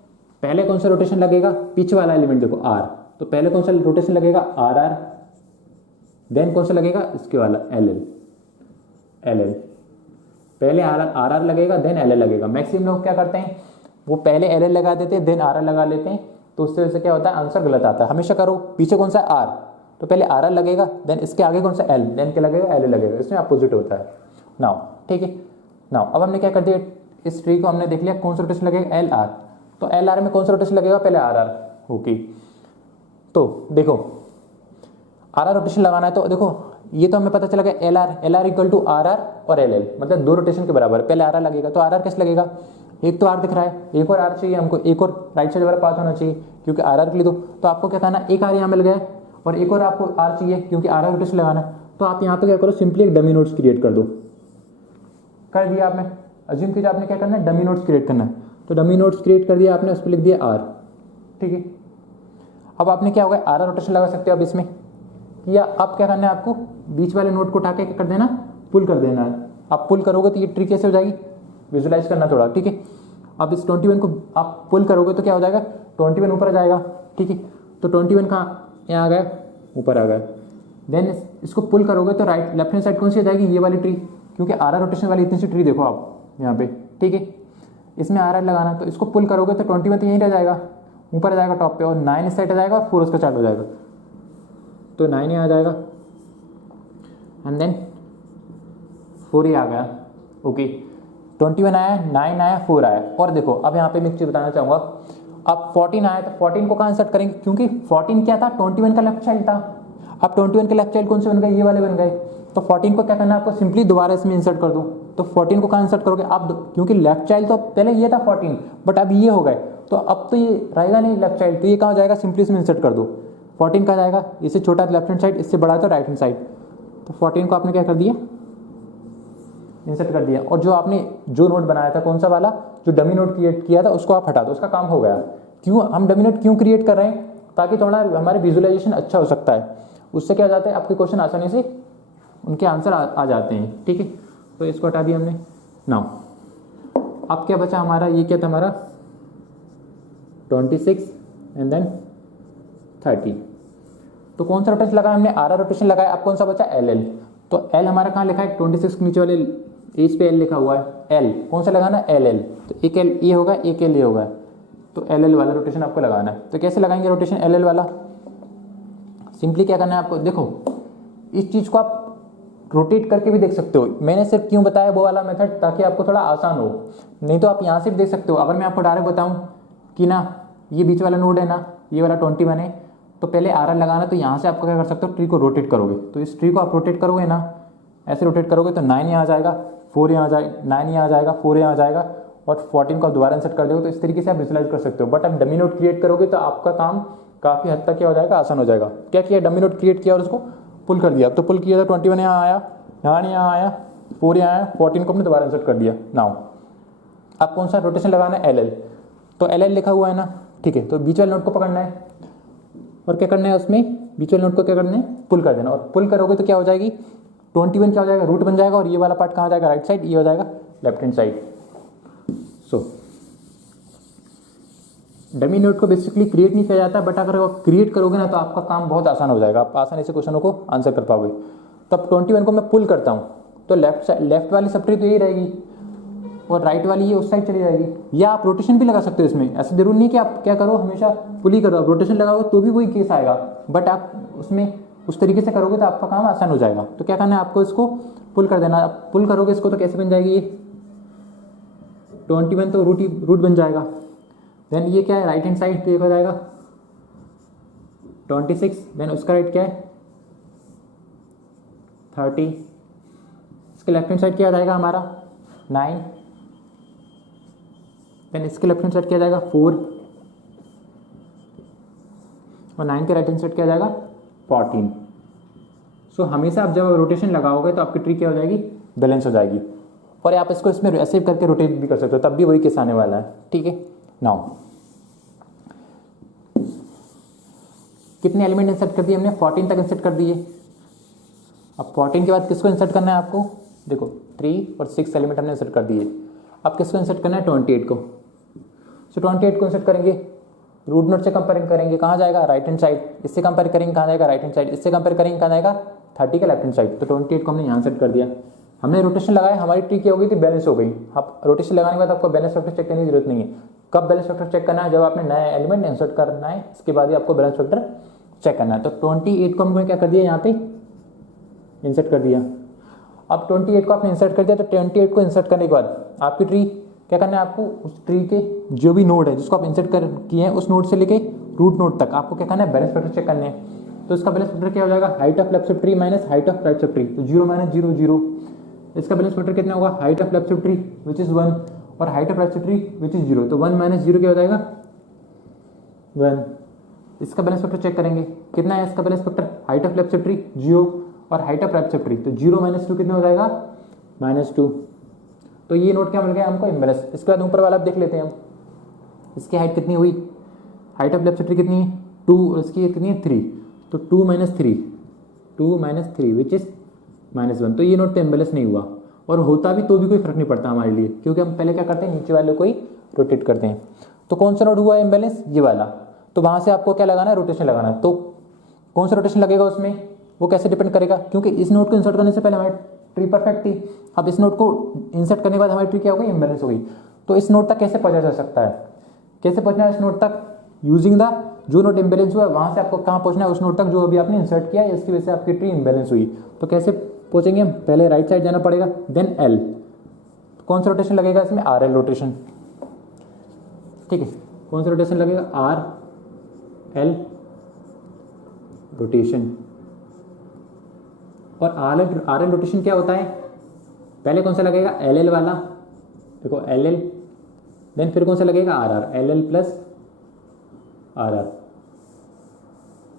पहले कौन सा रोटेशन लगेगा, पीछे वाला एलिमेंट देखो आर, तो पहले कौन सा रोटेशन लगेगा आर आर, देन कौन सा लगेगा इसके वाला एल एल, एल एल, पहले आर आर लगेगा देन एल एल लगेगा। मैक्सिमम लोग क्या करते हैं वो पहले एल एल लगा देते हैं देन आर आर लगा लेते हैं, तो उससे वजह से क्या होता है आंसर गलत आता है। हमेशा करो पीछे कौन सा आर, तो पहले आर आर लगेगा देन इसके आगे कौन सा एल, देन क्या लगेगा एल एल लगेगा, इसमें अपोजिट होता है। नाउ ठीक है, नाउ अब हमने क्या कर दिया, इस ट्री को हमने देख लिया कौन सा रोटेशन लगेगा एल आर, तो एल आर में कौन सा रोटेशन लगेगा पहले आर आर। ओके, तो देखो आर आर रोटेशन लगाना है, तो देखो ये तो हमें पता चला गया L R equal to R R और एल एल, मतलब दो रोटेशन के बराबर। पहले आर आर लगेगा, तो आर आर कैसे लगेगा, एक तो आर दिख रहा है, एक और आर चाहिए हमको, एक और राइट साइड वाला पास होना चाहिए क्योंकि आर आर के लिए तो आपको क्या करना है, एक आर यहाँ मिल गया और एक और आपको आर चाहिए क्योंकि आर आर रोटेशन लगाना है। तो आप यहाँ पे क्या करो, सिंपली एक डमी नोड्स क्रिएट कर दो, कर दिया आपने, अज्यूम कीजिए आपने क्या करना है, डमी नोड्स क्रिएट करना है, तो डमी नोड्स क्रिएट कर दिया आपने, उस पर लिख दिया आर। ठीक है, अब आपने क्या होगा आर आर रोटेशन लगा सकते हो अब इसमें, या अब क्या करना है आपको बीच वाले नोड को उठा के क्या कर देना, पुल कर देना है। आप पुल करोगे तो ये ट्री कैसे हो जाएगी, विजुलाइज करना थोड़ा। ठीक है, अब इस 21 को आप पुल करोगे तो क्या हो जाएगा, 21 ऊपर आ जाएगा। ठीक है, तो 21 कहाँ यहाँ आ गया, ऊपर आ गया। देन इसको पुल करोगे तो राइट लेफ्ट हैंड साइड कौन सी आ जाएगी, ये वाली ट्री, क्योंकि आर आर रोटेशन वाली इतनी सी ट्री देखो आप यहाँ पे। ठीक है, इसमें आर आर लगाना, तो इसको पुल करोगे तो 21 तो यहीं रह जाएगा, ऊपर आ जाएगा टॉप पे, और 9 इस साइड आ जाएगा और 4 उसका चार्ट हो जाएगा, तो 9 यहाँ आ जाएगा एंड देन 4 ही आ गया। ओके, 21 आया, 9 आया, 4 आया। और देखो अब यहाँ पे मैं एक चीज़ बताना चाहूँगा, अब 14 आया तो 14 को कहाँ इंसर्ट करेंगे, क्योंकि 14 क्या था, 21 का लेफ्ट चाइल्ड था। अब 21 के लेफ्ट चाइल्ड कौन से बन गए, ये वाले बन गए, तो 14 को क्या करना है आपको, सिंपली दोबारा इसमें इंसर्ट कर दो। तो 14 को कहाँ इंसर्ट करोगे आप, क्योंकि लेफ्ट चाइल्ड तो पहले ये था 14, बट अब ये हो गए, तो अब तो ये रहेगा नहीं लेफ्ट चाइल्ड, तो ये कहाँ जाएगा, सिंपली इसमें इंसर्ट कर दो। 14 कहाँ जाएगा, इससे छोटा लेफ्ट हैंड साइड, इससे बड़ा तो राइट हैंड साइड, तो 14 को आपने क्या कर दिया, इंसर्ट कर दिया। और जो आपने जो नोड बनाया था कौन सा वाला, जो डमी नोड क्रिएट किया था, उसको आप हटा दो, उसका काम हो गया। क्यों हम डमी नोड क्यों क्रिएट कर रहे हैं, ताकि थोड़ा हमारे विजुअलाइजेशन अच्छा हो सकता है, उससे क्या हो जाता है आपके क्वेश्चन आसानी से उनके आंसर आ जाते हैं। ठीक है, तो इसको हटा दिया हमने। नाउ अब क्या बचा हमारा, ये क्या था हमारा 26 एंड देन 30, तो कौन सा रोटेशन लगाया हमने, आर आर रोटेशन लगाया। अब कौन सा बचा, एल एल, तो एल हमारा कहाँ लिखा है, 26 के नीचे वाले एज पे एल लिखा हुआ है, एल कौन सा लगाना है, एल एल, तो एक एल ये होगा, एक एल ये होगा, तो एल एल वाला रोटेशन आपको लगाना है। तो कैसे लगाएंगे रोटेशन एल एल वाला, सिंपली क्या करना है आपको, देखो इस चीज़ को आप रोटेट करके भी देख सकते हो। मैंने सिर्फ क्यों बताया वो वाला मेथड, ताकि आपको थोड़ा आसान हो, नहीं तो आप यहाँ से भी देख सकते हो। अगर मैं आपको डायरेक्ट बताऊँ कि ना ये बीच वाला नोड है ना, ये वाला 21 है, तो पहले आर आर लगाना, तो यहाँ से आपको क्या कर सकते हो, ट्री को रोटेट करोगे, तो इस ट्री को आप रोटेट करोगे ना, ऐसे रोटेट करोगे तो 9 यहाँ आ जाएगा, 4 यहाँ आ जाएगा, 9 यहाँ आ जाएगा, 4 यहाँ आ जाएगा, और 14 को आप दोबारा इंसर्ट कर दोगे। तो इस तरीके से आप विजुलाइज कर सकते हो। बट आप डमी नोड क्रिएट करोगे तो आपका काम काफ़ी हद तक क्या हो जाएगा, आसान हो जाएगा। क्या किया, डमी नोड क्रिएट किया और उसको पुल कर दिया, तो पुल किया तो 21 यहाँ आया, 9 यहाँ आया, 4 यहाँ आया, 14 को हमने दोबारा इंसर्ट कर दिया। नाउ अब कौन सा रोटेशन लगाना है, एल एल, तो एल एल लिखा हुआ है ना, ठीक है, तो बीच वाले नोड को पकड़ना है और क्या करना है, उसमें बीच वाले नोड को क्या करना है, पुल कर देना, और पुल करोगे तो क्या हो जाएगी, 21 क्या हो जाएगा, रूट बन जाएगा, और ये वाला पार्ट कहाँ जाएगा, राइट साइड, ये हो जाएगा लेफ्ट हैंड साइड। सो डमी नोड को बेसिकली क्रिएट नहीं किया जाता, बट अगर आप क्रिएट करोगे ना तो आपका काम बहुत आसान हो जाएगा, आप आसानी से क्वेश्चनों को आंसर कर पाओगे। तब 21 को मैं पुल करता हूँ तो लेफ्ट वाली सब ट्री तो यही रहेगी और राइट वाली ये उस साइड चली जाएगी। या आप रोटेशन भी लगा सकते हो इसमें, ऐसा जरूर नहीं कि आप क्या करो हमेशा पुल ही करो, आप रोटेशन लगाओगे तो भी वही केस आएगा, बट आप उसमें उस तरीके से करोगे तो आपका काम आसान हो जाएगा। तो क्या करना है आपको, इसको पुल कर देना। आप पुल करोगे इसको तो कैसे बन जाएगी, ये 21 तो रूट बन जाएगा। देन ये क्या है, राइट हैंड साइड, तो ये हो जाएगा 26, देन उसका राइट क्या है 30, इसके लेफ्ट हैंड साइड क्या आ जाएगा हमारा 9, देन इसके लेफ्ट हैंड साइड क्या आ जाएगा 4, और 9 के राइट हैंड साइड क्या आ जाएगा 14। सो हमेशा आप जब रोटेशन लगाओगे तो आपकी ट्री क्या हो जाएगी, बैलेंस हो जाएगी। और आप इसको इसमें ऐसे करके रोटेट भी कर सकते हो, तब भी वही केस आने वाला है। ठीक है, नाउ कितने एलिमेंट इंसर्ट कर दिए हमने? 14 तक इंसर्ट कर दिए। अब 14 के बाद किसको इंसर्ट करना है आपको? देखो 3 और 6 एलिमेंट हमने इंसर्ट कर दिए। अब किसको इंसर्ट करना है? 28 को। सो 28 को इंसर्ट करेंगे, रूट नोड से कंपेयरिंग करेंगे, कहाँ जाएगा? Right hand side. इससे कंपेयर करेंगे, कहाँ जाएगा? Right hand side. इससे कंपेयर करेंगे, कहाँ जाएगा? 30 का लेफ्ट हैंड साइड। तो 28 को हमने यहाँ सेट कर दिया। हमने रोटेशन लगाया, हमारी ट्री क्या हो गई थी? बैलेंस हो गई। अब रोटेशन लगाने के बाद आपको बैलेंस फैक्टर चेक करने की जरूरत नहीं है। कब बैलेंस फैक्टर चेक करना है? जब आपने नया एलिमेंट इंसर्ट करना है, इसके बाद ही आपको बैलेंस फैक्टर चेक करना है। तो 28 को हमने क्या कर दिया? यहाँ पे इंसर्ट कर दिया। अब 28 को आपने इंसर्ट कर दिया, तो 28 को इंसर्ट करने के बाद आपकी ट्री क्या करना है? आपको उस ट्री के जो भी नोड है जिसको आप इंसर्ट कर किए हैं, उस नोड से लेके रूट नोड तक आपको क्या करना है? बैलेंस फैक्टर चेक करने हैं। तो इसका बैलेंस फैक्टर क्या हो जाएगा? Height of left sub tree minus height of right sub tree. तो 0 - 0 0। इसका बैलेंस फैक्टर कितना होगा? Height of left sub tree which is 1 और height of right sub tree which is 0। तो 1 - 0 क्या हो जाएगा? 1। इसका बैलेंस फैक्टर चेक करेंगे, कितना है इसका balance factor? Height of left sub tree 0 और height of right sub tree. तो 0 - 2 कितना हो जाएगा? -2। तो ये नोट क्या मिल गया हमको? इम्बैलेंस। इसके बाद ऊपर वाला आप देख लेते हैं हम, इसकी हाइट कितनी हुई? Height of left sub tree कितनी है? 2 और इसकी कितनी है? 3। तो 2 - 3, 2 - 3 विच इज -1। तो ये नोट तो इम्बैलेंस नहीं हुआ, और होता भी तो भी कोई फर्क नहीं पड़ता हमारे लिए, क्योंकि हम पहले क्या करते हैं? नीचे वाले को ही रोटेट करते हैं। तो कौन सा नोट हुआ इम्बैलेंस? ये वाला। तो वहाँ से आपको क्या लगाना है? रोटेशन लगाना है। तो कौन सा रोटेशन लगेगा उसमें? वो कैसे डिपेंड करेगा? क्योंकि इस नोट को इंसर्ट करने से पहले हमारी ट्री परफेक्ट थी। अब इस नोट को इंसर्ट करने के बाद हमारी ट्री क्या हो गई? इम्बैलेंस हो गई। तो इस नोट तक कैसे पहुंचा जा सकता है? कैसे पहुंचना है इस नोट तक? यूजिंग द जो नोट इम्बैलेंस हुआ वहां से आपको कहाँ पहुंचना है? उस नोट तक जो अभी आपने इंसर्ट किया, इसकी वजह से आपकी ट्री इम्बैलेंस हुई। तो कैसे पहुंचेंगे हम? पहले राइट साइड जाना पड़ेगा, देन एल। कौन सा रोटेशन लगेगा इसमें? R L rotation. ठीक है, कौन सा रोटेशन लगेगा? R L rotation. और आर एल रोटेशन क्या होता है? पहले कौन सा लगेगा? एल एल वाला। देखो एल एल, देन फिर कौन सा लगेगा? R R. L L plus R R.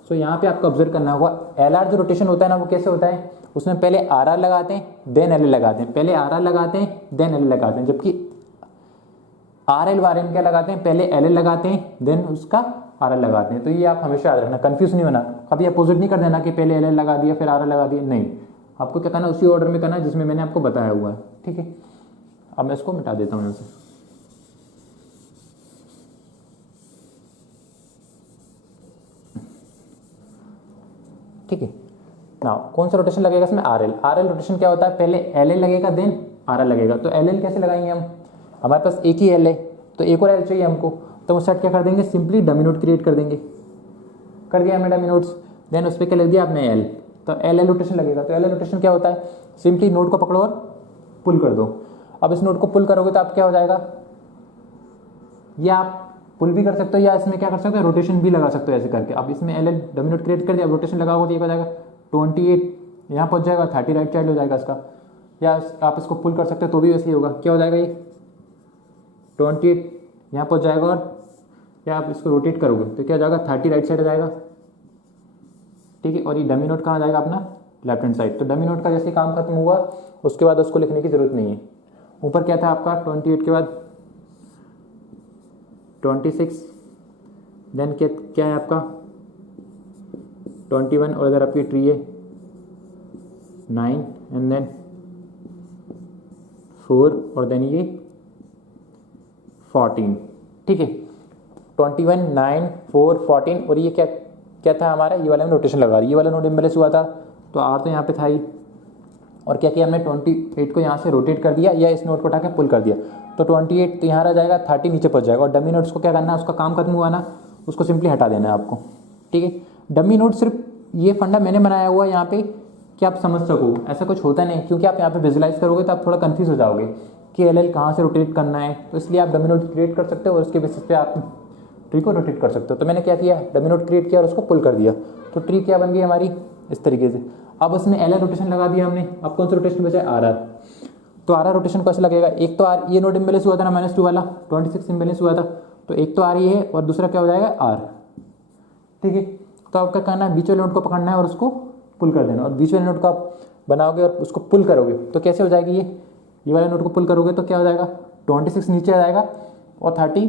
So यहाँ पे आपको ऑब्जर्व करना होगा, एल आर जो रोटेशन होता है ना, वो कैसे होता है? उसमें पहले आर आर लगाते हैं, देन एल एल लगाते हैं। पहले आर आर लगाते हैं, देन एल एल लगाते हैं। जबकि आर एल वार एम क्या लगाते हैं? पहले एल एल लगाते हैं, देन उसका आर एल लगाते हैं। तो ये आप हमेशा याद रखना, कंफ्यूज नहीं होना। कभी अपोजिट नहीं कर देना कि पहले एल एल लगा दिया फिर आर एल लगा दिया। नहीं, आपको क्या करना है? उसी ऑर्डर में करना है जिसमें मैंने आपको बताया हुआ है। ठीक है, अब मैं इसको मिटा देता हूँ यहाँ से। ठीक है, ना कौन सा रोटेशन लगेगा इसमें? R L. R L rotation क्या होता है? पहले एल एल लगेगा, देन आर एल लगेगा। तो एल एल कैसे लगाएंगे हम? हमारे पास एक ही एल है, तो एक और एल चाहिए हमको। तो उस साइड क्या कर देंगे? सिंपली डमी नोड क्रिएट कर देंगे। कर दिया हमने डमी नोड्स, देन उस पर क्या लग दिया आपने? एल। तो एल एल रोटेशन लगेगा। तो एल एल रोटेशन क्या होता है? सिंपली नोड को पकड़ो और पुल कर दो। अब इस नोड को पुल करोगे तो आप क्या हो जाएगा? ये आप पुल भी कर सकते हो, या इसमें क्या कर सकते हो? रोटेशन भी लगा सकते हो ऐसे करके। अब इसमें L L dummy node create कर दिया, अब रोटेशन लगाओगे तो ये हो जाएगा 28 यहाँ पहुँच जाएगा, 30 राइट साइड हो जाएगा इसका। या आप इसको पुल कर सकते हो तो भी वैसे ही होगा। क्या हो जाएगा? ये 28 यहाँ पहुँच जाएगा, और या आप इसको रोटेट करोगे तो क्या हो जाएगा? 30 राइट साइड हो जाएगा। ठीक है, और ये डमी नोड कहाँ जाएगा अपना? Left hand side. तो डमी नोड का जैसे काम खत्म हुआ, उसके बाद उसको लिखने की जरूरत नहीं है। ऊपर क्या था आपका? 28 के बाद 26, देन क्या है आपका? 21, और इधर आपकी ट्री है 9, एंड देन 4, और देन ये 14। ठीक है, 21, 9, 4, 14, और ये क्या क्या था हमारा? ये वाला में रोटेशन लगा रही। ये वाला नोड इम्बैलेंस हुआ था, तो आर तो यहाँ पे था ही, और क्या किया हमने? 28 को यहाँ से रोटेट कर दिया, या इस नोड को उठा के पुल कर दिया। तो 28 तो यहाँ रह जाएगा, 30 नीचे पहुँच जाएगा। और डमी नोड्स को क्या करना है? उसका काम खत्म हुआ ना, उसको सिंपली हटा देना है आपको। ठीक है, डमी नोड सिर्फ ये फंडा मैंने बनाया हुआ है यहाँ पे कि आप समझ सको, ऐसा कुछ होता नहीं, क्योंकि आप यहाँ पे विजुलाइज करोगे तो आप थोड़ा कंफ्यूज हो जाओगे कि एल एल कहाँ से रोटेट करना है। तो इसलिए आप डमी नोड क्रिएट कर सकते हो, और उसके बेसिस पे आप ट्री को रोटेट कर सकते हो। तो मैंने क्या किया? डमी नोड क्रिएट किया और उसको पुल कर दिया। तो ट्री क्या बन गई हमारी? इस तरीके से। अब उसमें एल एल रोटेशन लगा दिया हमने। अब कौन सा रोटेशन बचा है? R R. तो आर आर रोटेशन कैसे लगेगा? एक तो आर, ये नोड इम्बैलेंस हुआ था ना -2 वाला, 26 इम्बैलेंस हुआ था, तो एक तो आर ये है, और दूसरा क्या हो जाएगा? आर। ठीक है, तो आपका कहना है बीच वाले नोड को पकड़ना है और उसको पुल कर देना, और बीच वाले नोड को आप बनाओगे और उसको पुल करोगे तो कैसे हो जाएगी? ये ये वाले नोड को पुल करोगे तो क्या हो जाएगा, 26 नीचे आ जाएगा और 30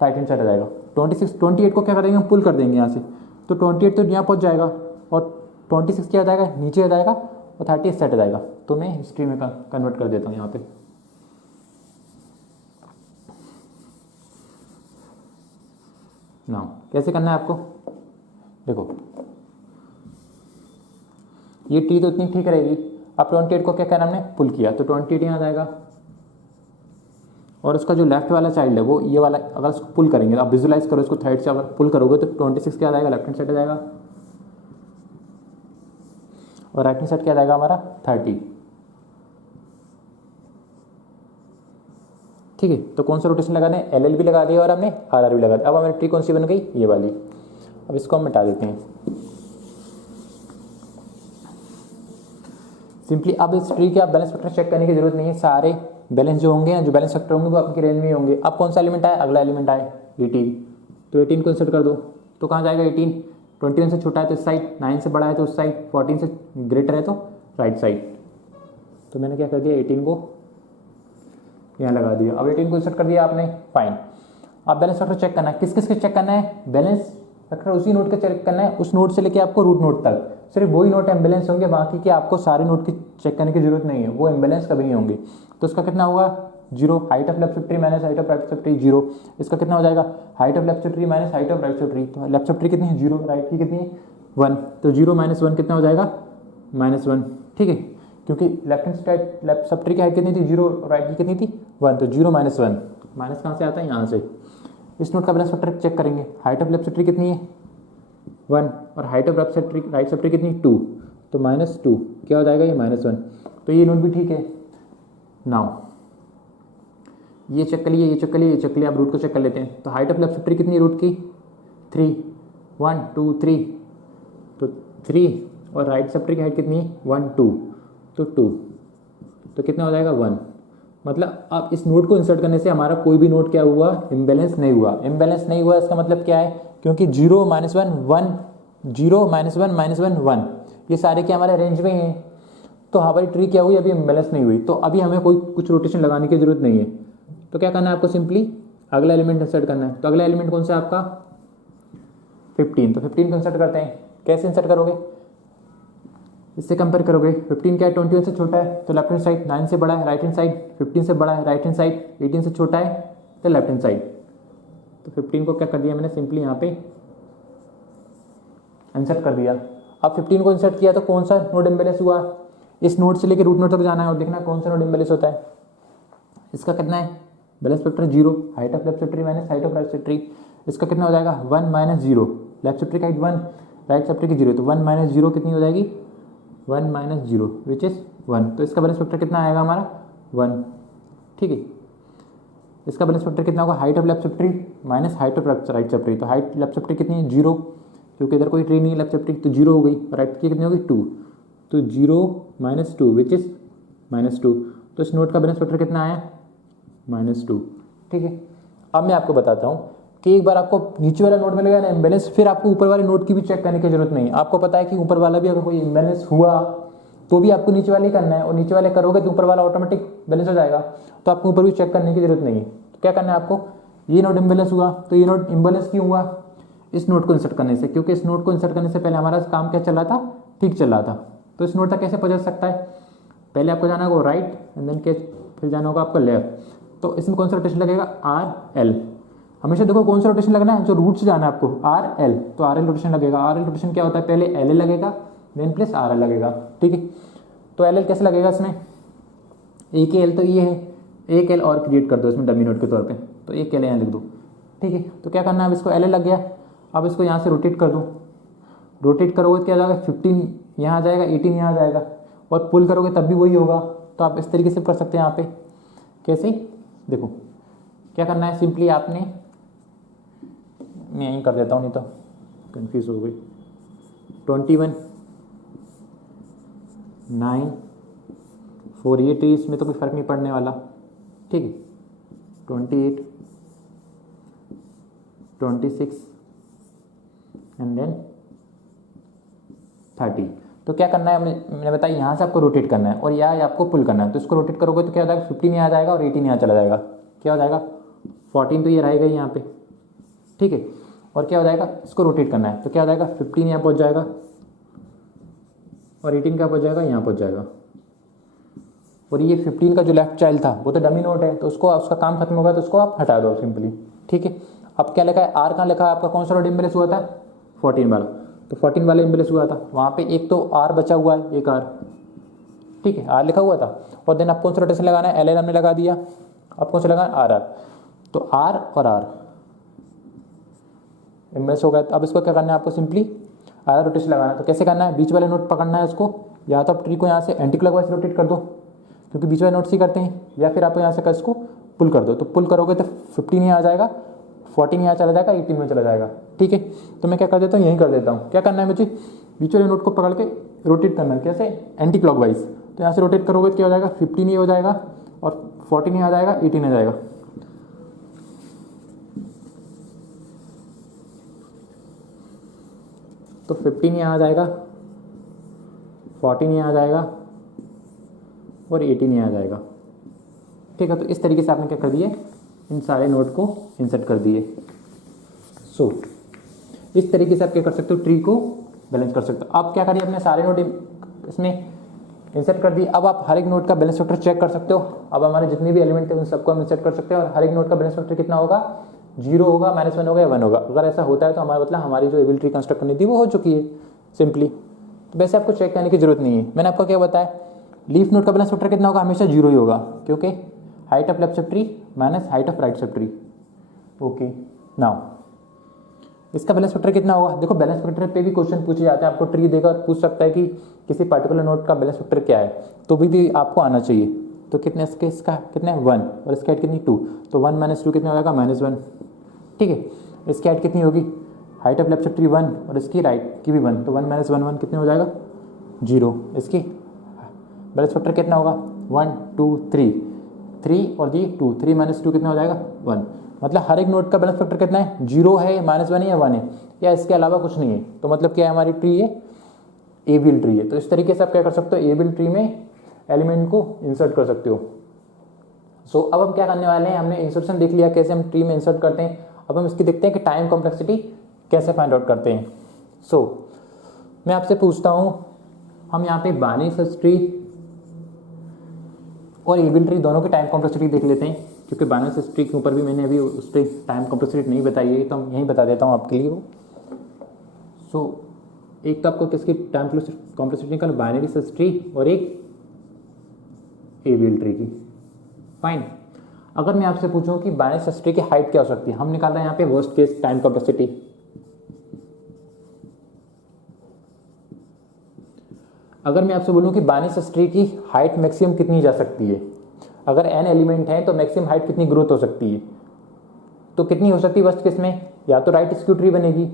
राइट हैंड साइड आ जाएगा। 28 को क्या करेंगे हम, पुल कर देंगे यहाँ से, तो 28 तो यहाँ पहुँच जाएगा और 26 क्या आ जाएगा, नीचे आ जाएगा और 30 इस साइड आ जाएगा। तो मैं हिस्ट्री में कन्वर्ट कर देता हूँ यहाँ पे। नाउ कैसे करना है आपको, देखो ये टी तो इतनी ठीक रहेगी। अब 28 को क्या करना हमने, पुल किया, तो 28 यहाँ आ जाएगा और उसका जो लेफ्ट वाला चाइल्ड है वो ये वाला, अगर उसको पुल करेंगे, आप विजुलाइज करो इसको, थर्ड से अगर पुल करोगे तो 26 क्या आ जाएगा, लेफ्ट हैंड साइड आ जाएगा और राइट हैंड साइड क्या आ जाएगा हमारा 30। ठीक है, तो कौन सा रोटेशन लगाने, एल भी लगा दिया और हमने आर भी लगा दिया। अब हमारी ट्री कौन सी बन गई, ये वाली। अब इसको हम मिटा देते हैं सिंपली। अब इस ट्री के आप बैलेंस फैक्टर चेक करने की जरूरत नहीं है, सारे बैलेंस जो होंगे, जो बैलेंस फैक्टर होंगे वो आपकी रेंज में ही होंगे। अब कौन सा एलिमेंट आए, अगला एलिमेंट आए 18, तो 18 को इंसर्ट कर दो, तो कहाँ जाएगा 18, 21 से छोटा है तो इस साइड, 9 से बड़ा है तो उस साइड, 14 से ग्रेटर है तो राइट साइड। तो मैंने क्या कर दिया, 18 को यहाँ लगा दिया। अब 18 को इंसर्ट कर दिया आपने, फाइन। अब बैलेंस फैक्टर चेक करना है, किस किस के चेक करना है, बैलेंस फैक्टर उसी नोट का चेक करना है, उस नोट से लेके आपको रूट नोट तक सिर्फ वही नोट इम्बैलेंस होंगे, बाकी के आपको सारे नोट की चेक करने की जरूरत नहीं है, वो इम्बैलेंस कभी नहीं होंगे। तो उसका कितना होगा 0, height of left sub tree minus height of right sub tree 0। इसका कितना हो जाएगा, height of left sub tree minus height of right sub tree, तो लेफ्ट सब ट्री कितनी है 0, राइट की कितनी है 1, तो 0 - 1 कितना हो जाएगा -1। ठीक है, क्योंकि left hand side left sub tree की हाइट कितनी थी 0, राइट की कितनी थी 1, तो 0 - 1, माइनस कहाँ से आता है, यहाँ से। इस नोट का बैलेंस फैक्टर चेक करेंगे, height of left sub tree कितनी है 1 और height of right sub tree कितनी 2, तो -2 क्या हो जाएगा, ये -1। तो ये नोट भी ठीक है। नाउ ये चेक कर लिए, ये चेक कर लिए, ये चेक कर लिया, आप रूट को चेक कर लेते हैं। तो height of left sub tree कितनी है रूट की 3, 1 2 3, तो 3 और राइट सब ट्री की हाइट कितनी है 1 2, तो 2, तो कितना हो जाएगा 1। मतलब आप इस नोट को इंसर्ट करने से हमारा कोई भी नोट क्या हुआ, इम्बैलेंस नहीं हुआ। इम्बैलेंस नहीं हुआ इसका मतलब क्या है, क्योंकि 0 - 1 1, 0 - 1 -1 1, ये सारे क्या हमारे रेंज में हैं, तो हमारी ट्री क्या हुई, अभी इम्बैलेंस नहीं हुई, तो अभी हमें कोई कुछ रोटेशन लगाने की जरूरत नहीं है। तो क्या करना है आपको, सिंपली अगला एलिमेंट इंसर्ट करना है। तो अगला एलिमेंट कौन सा है आपका 15, तो 15 को इंसर्ट करते हैं। कैसे इंसर्ट करोगे, इससे कंपेयर करोगे, 15 क्या है 21 से छोटा है तो लेफ्ट हैंड साइड, 9 से बड़ा है राइट हैंड साइड, 15 से बड़ा है राइट हैंड साइड, 18 से छोटा है तो लेफ्ट हैंड साइड। तो 15 को क्या कर दिया मैंने, सिंपली यहाँ पे इंसर्ट कर दिया। अब 15 को इंसर्ट किया तो कौन सा नोड इम्बैलेंस हुआ, इस नोड से लेकर रूट नोड तक जाना है और देखना कौन सा नोड इम्बैलेंस होता है। इसका कितना है, balance factor 0, height of left sub tree minus height of right sub tree, इसका कितना हो जाएगा 1 - 0, लेफ्ट सब ट्री का हाइट 1, राइट सब ट्री की 0, तो 1 - 0 कितनी हो जाएगी 1 - 0 विच इज़ 1, तो इसका बैलेंस फैक्टर कितना आएगा हमारा 1। ठीक है, इसका बैलेंस फैक्टर कितना होगा, height of left sub tree minus height of right sub tree, तो हाइट लेफ्ट सब ट्री कितनी है 0, क्योंकि इधर कोई ट्री नहीं है लेफ्ट सब ट्री, तो 0 हो गई, राइट की कितनी होगी 2, तो 0 - 2 विच इज़ -2, तो इस नोट का बैलेंस फैक्टर कितना आया -2। ठीक है, अब मैं आपको बताता हूँ कि एक बार आपको नीचे वाला नोट मिलेगा ना इम्बैलेंस, फिर आपको ऊपर वाले नोट की भी चेक करने की जरूरत नहीं है। आपको पता है कि ऊपर वाला भी अगर कोई इम्बैलेंस हुआ तो भी आपको नीचे वाले ही करना है, और नीचे वाले करोगे तो ऊपर वाला ऑटोमेटिक बैलेंस हो जाएगा, तो आपको ऊपर भी चेक करने की जरूरत नहीं है। तो क्या करना है आपको, ये नोट इम्बैलेंस हुआ तो ये नोट इम्बैलेंस क्यों हुआ, इस नोट को इंसर्ट करने से, क्योंकि इस नोट को इंसर्ट करने से पहले हमारा काम क्या चल रहा था, ठीक चल रहा था। तो इस नोट तक कैसे पहुंच सकता है, पहले आपको जाना होगा राइट एंड देन फिर जाना होगा आपको लेफ्ट। तो इसमें कौन सा रोटेशन लगेगा RL, हमेशा देखो कौन सा रोटेशन लगना है, जो रूट से जाना है आपको RL, तो RL रोटेशन लगेगा। RL रोटेशन क्या होता है, पहले LL लगेगा देन प्लस RL लगेगा। ठीक है, तो LL कैसे लगेगा, इसमें एक L तो ये है, एक L और क्रिएट कर दो इसमें डमी नोट के तौर पे, तो एक L यहाँ लिख दो। ठीक है, तो क्या करना है, अब इसको LL लग गया, अब इसको यहाँ से रोटेट कर दो, रोटेट करोगे तो क्या आ जाएगा 15 यहाँ आ जाएगा, 18 यहाँ आ जाएगा, और पुल करोगे तब भी वही होगा। तो आप इस तरीके से कर सकते हैं यहाँ पे। कैसे, देखो क्या करना है, सिंपली आपने, मैं यहीं कर देता हूँ नहीं तो कंफ्यूज हो गई, 21 9 4, ये ट्री इसमें तो कोई फर्क नहीं पड़ने वाला। ठीक है, 28 26 एंड देन 30, तो क्या करना है, मैंने बताया यहाँ से आपको रोटेट करना है और यहाँ आपको पुल करना है। तो इसको रोटेट करोगे तो क्या हो जाएगा, 15 यहाँ आ जाएगा और 18 यहाँ चला जाएगा। क्या हो जाएगा, 14 तो ये रहेगा ही यहाँ पे, ठीक है। और क्या हो जाएगा, इसको रोटेट करना है तो क्या हो जाएगा, 15 यहाँ पहुँच जाएगा और 18 क्या पहुँच जाएगा, यहाँ पहुँच जाएगा। और ये 15 का जो लेफ्ट चाइल्ड था वो तो डमी नोट है, तो उसको उसका काम खत्म होगा तो उसको आप हटा दो सिंपली, ठीक है। अब क्या लिखा है, आर कहाँ लिखा है आपका, कौन सा नोड इम्बेलेंस हुआ था, 14 वाला। तो 14 वाला इम्बेलेंस हुआ था, वहाँ पे एक तो आर बचा हुआ है, एक आर, ठीक है, आर लिखा हुआ था। और देन आप कौन सा रोटेशन लगाना है, एल एल हमने लगा दिया, अब कौन सा लगाना, आर आर। तो आर और आर इम्बेलेंस हो गया। अब इसको क्या करना है आपको, सिंपली आर रोटेशन लगाना है। तो कैसे करना है, बीच वाले नोट पकड़ना है उसको, या तो आप ट्री को यहाँ से एंटी क्लॉकवाइज रोटेट कर दो क्योंकि बीच वाले नोट से करते हैं, या फिर आप यहाँ से इसको पुल कर दो। तो पुल करोगे तो 15 यहाँ आ जाएगा, 14 यहाँ चला जाएगा, 18 में चला जाएगा, ठीक है। तो मैं क्या कर देता हूँ, यहीं कर देता हूँ। क्या करना है मुझे, बीच वाले नोट को पकड़ के रोटेट करना है, कैसे, एंटी क्लॉकवाइज। तो यहाँ से रोटेट करोगे तो क्या हो जाएगा, 15 ये हो जाएगा और 14 यहाँ आ जाएगा, 18 आ जाएगा। तो 15 यहाँ आ जाएगा, 14 यहाँ आ जाएगा और 18 यहाँ आ जाएगा, ठीक है। तो इस तरीके से आपने क्या कर दिए, इन सारे नोट को इंसर्ट कर दिए। सो इस तरीके से आप क्या कर सकते हो, ट्री को बैलेंस कर सकते हो। अब क्या करिए, अपने सारे नोट इसमें इंसर्ट कर दिए। अब आप हर एक नोट का बैलेंस फैक्टर चेक कर सकते हो। अब हमारे जितने भी एलिमेंट थे उन सबको हम इंसर्ट कर सकते हैं और हर एक नोट का बैलेंस फैक्टर कितना होगा, 0 होगा, -1 होगा या 1 होगा। अगर ऐसा होता है तो हमारा मतलब हमारी जो एबल ट्री कंस्ट्रक्ट करनी थी वो हो चुकी है सिंपली। तो वैसे आपको चेक करने की जरूरत नहीं है। मैंने आपको क्या बताया, लीफ नोट का बैलेंस फैक्टर कितना होगा, हमेशा 0 ही होगा, क्योंकि height of left sub tree minus height of right sub tree. Okay, now इसका बैलेंस फैक्टर कितना होगा। देखो बैलेंस फैक्टर पे भी क्वेश्चन पूछे जाते हैं, आपको ट्री देगा और पूछ सकता है कि किसी पर्टिकुलर नोट का बैलेंस फैक्टर क्या है, तो भी आपको आना चाहिए। तो कितने इसका कितने 1 और इसकी हाइट कितनी 2, तो 1 - 2 कितना हो जाएगा, -1, ठीक है। इसकी हाइट कितनी होगी, height of left sub tree 1 और इसकी राइट की भी 1, तो 1 - 1 1 कितने हो जाएगा, 0। इसकी बैलेंस फैक्टर कितना होगा, 1 2 3 और ये 2, 3 - 2 कितना हो जाएगा, 1। मतलब हर एक नोट का बैलेंस फैक्टर कितना है, 0 है, -1 है या 1 है, या इसके अलावा कुछ नहीं है। तो मतलब क्या है, हमारी ट्री है एबल ट्री है। तो इस तरीके से आप क्या कर सकते हो, एबल ट्री में एलिमेंट को इंसर्ट कर सकते हो। सो अब हम क्या करने वाले हैं, हमने इंसर्शन देख लिया कैसे हम ट्री में इंसर्ट करते हैं। अब हम इसकी देखते हैं कि टाइम कॉम्प्लेक्सिटी कैसे फाइंड आउट करते हैं। सो मैं आपसे पूछता हूँ, हम यहाँ पे बाइनरी सर्च ट्री और एबल ट्री दोनों की टाइम कॉम्प्लेक्सिटी देख लेते हैं, क्योंकि बाइनरी सर्च ट्री के ऊपर भी मैंने अभी उस पर टाइम कॉम्प्लेक्सिटी नहीं बताई है, तो हम यहीं बता देता हूँ आपके लिए वो। सो एक तो आपको किसकी टाइम कॉम्प्लेक्सिटी निकाल, बाइनरी सर्च ट्री और एक एबल ट्री की। फाइन। अगर मैं आपसे पूछूं कि बाइनरी सर्च ट्री की हाइट क्या हो सकती है, हम निकाल रहे हैं यहाँ पे वर्स्ट केस टाइम कॉम्प्लेक्सिटी। अगर मैं आपसे बोलूं कि बाइनरी सर्च ट्री की हाइट मैक्सिमम कितनी जा सकती है, अगर n एलिमेंट है तो मैक्सिमम हाइट कितनी ग्रोथ हो सकती है, तो कितनी हो सकती है वर्स्ट केस में, या तो राइट स्क्यू ट्री बनेगी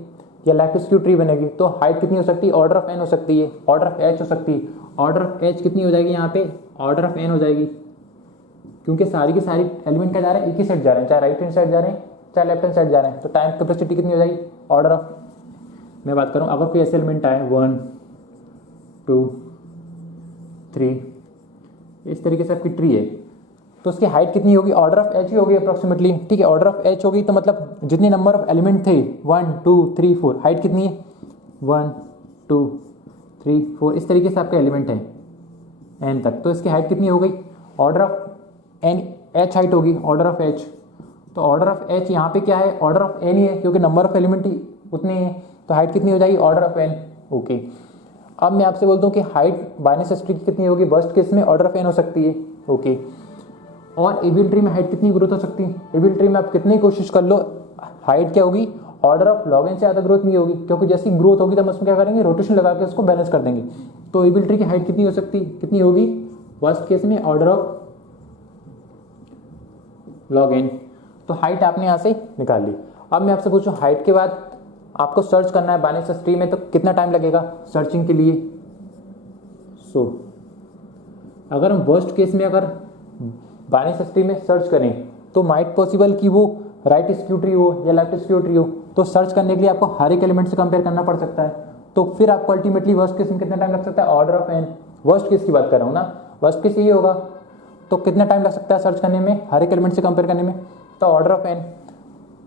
या लेफ्ट स्क्यू ट्री बनेगी। तो हाइट कितनी हो सकती है, ऑर्डर ऑफ n हो सकती है, ऑर्डर ऑफ h हो सकती है। ऑर्डर ऑफ h कितनी हो जाएगी यहाँ पे, ऑर्डर ऑफ n हो जाएगी, क्योंकि सारी की सारी एलिमेंट क्या जा रहे हैं, एक ही साइड जा रहे हैं, चाहे राइट हैंड साइड जा रहे हैं चाहे लेफ्ट हैंड साइड जा रहे हैं। तो टाइम कैपेसिटी कितनी हो जाएगी, ऑर्डर ऑफ, मैं बात करूँ अगर कोई ऐसे एलिमेंट आए 1 2 3, इस तरीके से आपकी ट्री है, तो उसकी हाइट कितनी होगी, ऑर्डर ऑफ h ही होगी अप्रॉक्सीमेटली, ठीक है। ऑर्डर ऑफ h होगी तो मतलब जितने नंबर ऑफ एलिमेंट थे 1 2 3 4, हाइट कितनी है 1 2 3 4, इस तरीके से आपका एलिमेंट है n तक, तो इसकी हाइट कितनी हो गई, order of n h height होगी, ऑर्डर ऑफ h। तो ऑर्डर ऑफ h यहाँ पे क्या है, ऑर्डर ऑफ n ही है, क्योंकि नंबर ऑफ एलिमेंट ही उतने हैं, तो हाइट कितनी हो जाएगी, ऑर्डर ऑफ n। ओके, अब मैं आपसे बोलता हूँ कि हाइट बाइनरी सर्च ट्री की कितनी होगी, वर्स्ट केस में ऑर्डर ऑफ n हो सकती है। ओके, और एबल ट्री में हाइट कितनी ग्रोथ हो सकती है, एबल ट्री में आप कितनी कोशिश कर लो हाइट क्या होगी, ऑर्डर ऑफ log n से ज़्यादा ग्रोथ नहीं होगी, क्योंकि जैसी ग्रोथ होगी तो हम उसमें क्या करेंगे, रोटेशन लगा के उसको बैलेंस कर देंगे। तो एबल ट्री की हाइट कितनी हो सकती, कितनी होगी वर्स्ट केस में, ऑर्डर ऑफ log n। तो हाइट आपने यहाँ से निकाल ली। अब मैं आपसे पूछूं हाइट के बाद आपको सर्च करना है बाइनरी सर्च ट्री में, तो कितना टाइम लगेगा सर्चिंग के लिए। सो अगर हम वर्स्ट केस में अगर बाइनरी सर्च ट्री में सर्च करें तो माइट पॉसिबल कि वो राइट स्क्यू ट्री हो या लेफ्ट स्क्यू ट्री हो, तो सर्च करने के लिए आपको हर एक एलिमेंट से कंपेयर करना पड़ सकता है। तो फिर आपको अल्टीमेटली वर्स्ट केस में कितना टाइम लग सकता है, order of n, worst case की बात कर रहा हूँ ना, वर्स्ट केस ये होगा तो कितना टाइम लग सकता है सर्च करने में, हर एक एलिमेंट से कंपेयर करने में, तो ऑर्डर ऑफ एन,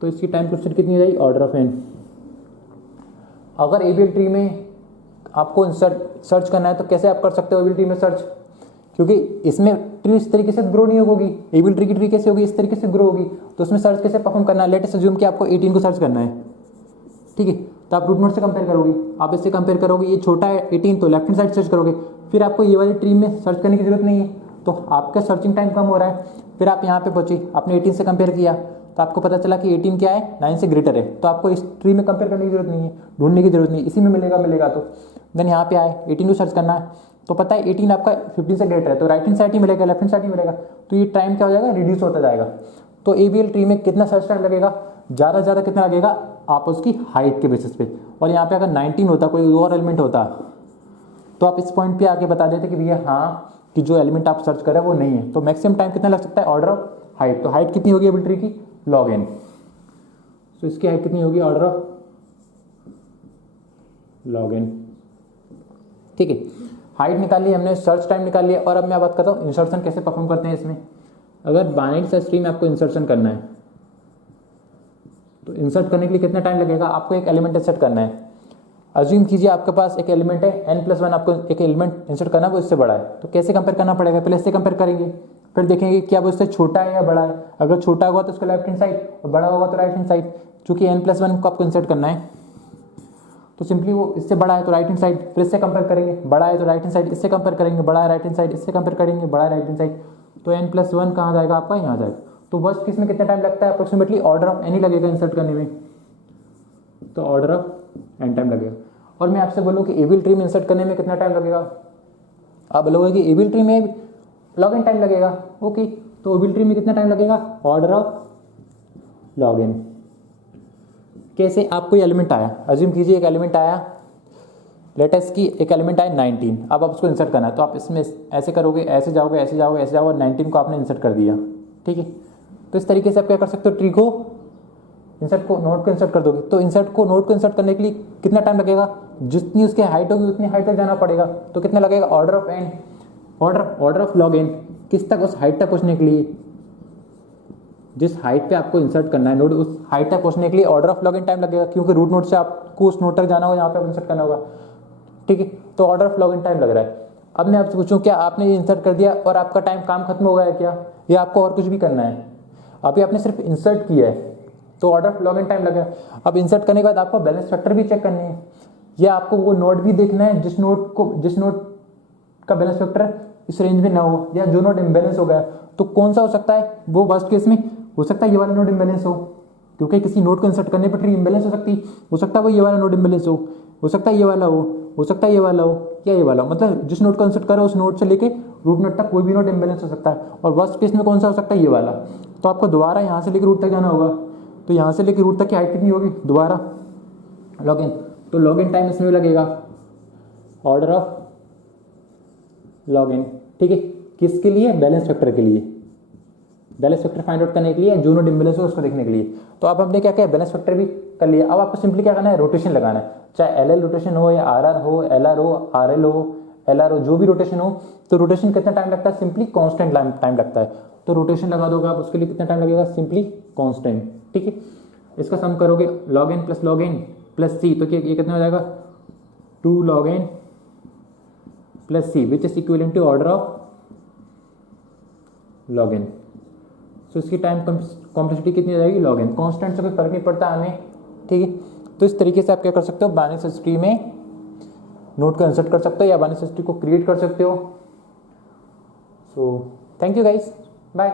तो इसकी टाइम कॉन्स्टेंट कितनी हो जाएगी, ऑर्डर ऑफ एन। अगर एबीएल ट्री में आपको इंसर्ट सर्च करना है तो कैसे आप कर सकते हो एबीएल ट्री में सर्च, क्योंकि इसमें ट्री इस तरीके से ग्रो नहीं होगी, एबीएल ट्री की ट्री कैसे होगी, इस तरीके से ग्रो होगी, तो उसमें सर्च कैसे परफॉर्म करना है, लेट्स अज्यूम कि आपको 18 को सर्च करना है, ठीक है, तो आप रूट नोड से कंपेयर करोगे, आप इससे कंपेयर करोगे, ये छोटा है 18 तो लेफ्ट हैंड साइड सर्च करोगे, फिर आपको ये वाली ट्री में सर्च करने की जरूरत नहीं है, तो आपका सर्चिंग टाइम कम हो रहा है। फिर आप यहाँ पे पहुंचे, आपने 18 से कंपेयर किया तो आपको पता चला कि 18 क्या है, 9 से ग्रेटर है, तो आपको इस ट्री में कंपेयर करने की जरूरत नहीं है, ढूंढने की जरूरत नहीं, इसी में मिलेगा तो देन यहाँ पे आए 18 को सर्च करना है, तो पता है 18 आपका 15 से ग्रेटर है, तो राइट हैंड साइड ही मिलेगा, लेफ्ट हैंड साइड ही मिलेगा, तो ये टाइम क्या हो जाएगा, रिड्यूस होता जाएगा। तो एबीएल ट्री में कितना सर्च टाइम लगेगा, ज़्यादा से ज़्यादा कितना लगेगा, आप उसकी हाइट के बेसिस पे, और यहाँ पे अगर 19 होता, कोई और एलिमेंट होता, तो आप इस पॉइंट पे आके बता देते कि भैया हाँ कि जो एलिमेंट आप सर्च कर रहे हैं वो नहीं है, तो मैक्सिमम टाइम कितना लग सकता है, ऑर्डर ऑफ हाइट, तो हाइट कितनी होगी एबीएल ट्री की, लॉग एन, तो इसकी हाइट कितनी होगी, ऑर्डर ऑफ लॉग एन, ठीक है। हाइट निकाल ली हमने, सर्च टाइम निकाल लिया, और अब मैं बात करता हूँ इंसर्शन कैसे परफॉर्म करते हैं इसमें। अगर बाइनरी सर्च ट्री में आपको इंसर्शन करना है तो इंसर्ट करने के लिए कितना टाइम लगेगा, आपको एक एलिमेंट इंसर्ट करना है, अज्यूम कीजिए आपके पास एक एलिमेंट है n+1, आपको एक एलिमेंट इंसर्ट करना है, वो इससे बड़ा है, तो कैसे कंपेयर करना पड़ेगा, पहले इससे कंपेयर करेंगे, फिर देखेंगे क्या वो इससे छोटा है या बड़ा है, अगर छोटा होगा तो उसको लेफ्ट हैंड साइड और बड़ा होगा तो राइट हैंड साइड, चूंकि n+1 को आपको इंसर्ट करना है तो सिंपली वो इससे बड़ा है तो राइट हैंड साइड, फिर इससे कंपेयर करेंगे, बड़ा है तो राइट हैंड साइड, इससे कंपेयर करेंगे, बड़ा है राइट हैंड साइड, इससे कंपेयर करेंगे, बड़ा है राइट हैंड साइड, तो n+1 कहाँ जाएगा आपका, यहाँ जाएगा। तो वर्स्ट केस में कितना टाइम लगता है, अप्रोक्सीमेटली ऑर्डर ऑफ एन ही लगेगा इंसर्ट करने में, तो ऑर्डर ऑफ एन टाइम लगेगा। और मैं आपसे बोलूँ कि एबीएल ट्री में इंसर्ट करने में कितना टाइम लगेगा, आप बोलोगे कि एबीएल ट्री में लॉग एन टाइम लगेगा, ओके, तो एबीएल ट्री में कितना टाइम लगेगा, ऑर्डर ऑफ लॉग एन। कैसे, आपको एलिमेंट आया, अज्यूम कीजिए एक एलिमेंट आया, लेटेस्ट की एक एलिमेंट आया 19, अब आप उसको इंसर्ट करना है, तो आप इसमें ऐसे करोगे, ऐसे जाओगे, ऐसे जाओगे, ऐसे जाओगे, 19 को आपने इंसर्ट कर दिया, ठीक है। तो इस तरीके से आप क्या कर सकते हो, ट्री को इंसर्ट को नोड को इंसर्ट कर दोगे, तो इंसर्ट को नोड को इंसर्ट करने के लिए कितना टाइम लगेगा, जितनी उसकी हाइट होगी उतनी हाइट तक जाना पड़ेगा, तो कितना लगेगा, order of n, order of log n, किस तक, उस हाइट तक पहुंचने के लिए, जिस हाइट पे आपको इंसर्ट करना है नोड, उस हाइट तक पहुंचने के लिए order of log n time लगेगा, क्योंकि रूट नोड से आपको उस नोड तक जाना होगा जहाँ पे आप इंसर्ट करना होगा, ठीक है, तो order of log n time लग रहा है। अब मैं आपसे पूछूं, क्या आपने ये इंसर्ट कर दिया और आपका टाइम काम खत्म हो गया है क्या, या आपको और कुछ भी करना है, अभी आपने सिर्फ इंसर्ट किया है तो order of log n time लगा। अब इंसर्ट करने के बाद आपको बैलेंस फैक्टर भी चेक करनी है, या आपको वो नोड भी देखना है जिस नोड का बैलेंस फैक्टर इस रेंज में ना हो, या जो नोड इम्बैलेंस हो गया, तो कौन सा हो सकता है, वो वर्स्ट केस में हो सकता है ये वाला नोड इम्बैलेंस हो, क्योंकि किसी नोड को इंसर्ट करने पर ट्री इम्बैलेंस हो सकती, हो सकता है वो ये वाला नोड इम्बैलेंस हो सकता है ये वाला हो सकता है ये वाला हो, या ये वाला हो, मतलब जिस नोड को इंसर्ट करो उस नोड से लेके रूट नोड तक कोई भी नोड इम्बैलेंस हो सकता है, और वर्स्ट केस में कौन सा हो सकता है, ये वाला। तो आपको दोबारा यहाँ से लेकर रूट तक जाना होगा, तो यहाँ से लेकर रूट तक की हाइट कितनी होगी, दोबारा लॉग इन, तो लॉग इन टाइम इसमें भी लगेगा, ऑर्डर ऑफ लॉग इन, ठीक है, किसके लिए, बैलेंस फैक्टर के लिए, बैलेंस फैक्टर फाइंड आउट करने के लिए, जो नोड इम्बैलेंस हो उसको देखने के लिए। तो अब हमने क्या किया, बैलेंस फैक्टर भी कर लिया, अब आपको सिंपली क्या करना है, रोटेशन लगाना है, चाहे एल रोटेशन हो, या आर हो, LR हो, RL हो, LR हो, जो भी रोटेशन हो, तो रोटेशन कितना टाइम लगता है, सिंपली कांस्टेंट टाइम लगता है, तो रोटेशन लगा दोगे आप, उसके लिए कितना टाइम लगेगा, सिंपली कांस्टेंट, ठीक है। इसका सम करोगे log n प्लस c, तो ये कितना हो जाएगा, 2 log n plus c, which is equivalent to order of log n। तो इसकी टाइम कॉम्प्लेक्सिटी कितनी हो जाएगी, log n, कांस्टेंट से कोई फर्क नहीं पड़ता हमें, ठीक है। तो इस तरीके से आप क्या कर सकते हो, बाइनरी सर्च ट्री में नोड को इंसर्ट कर सकते हो, या बाइनरी सर्च ट्री को क्रिएट कर सकते हो। So thank you guys, bye.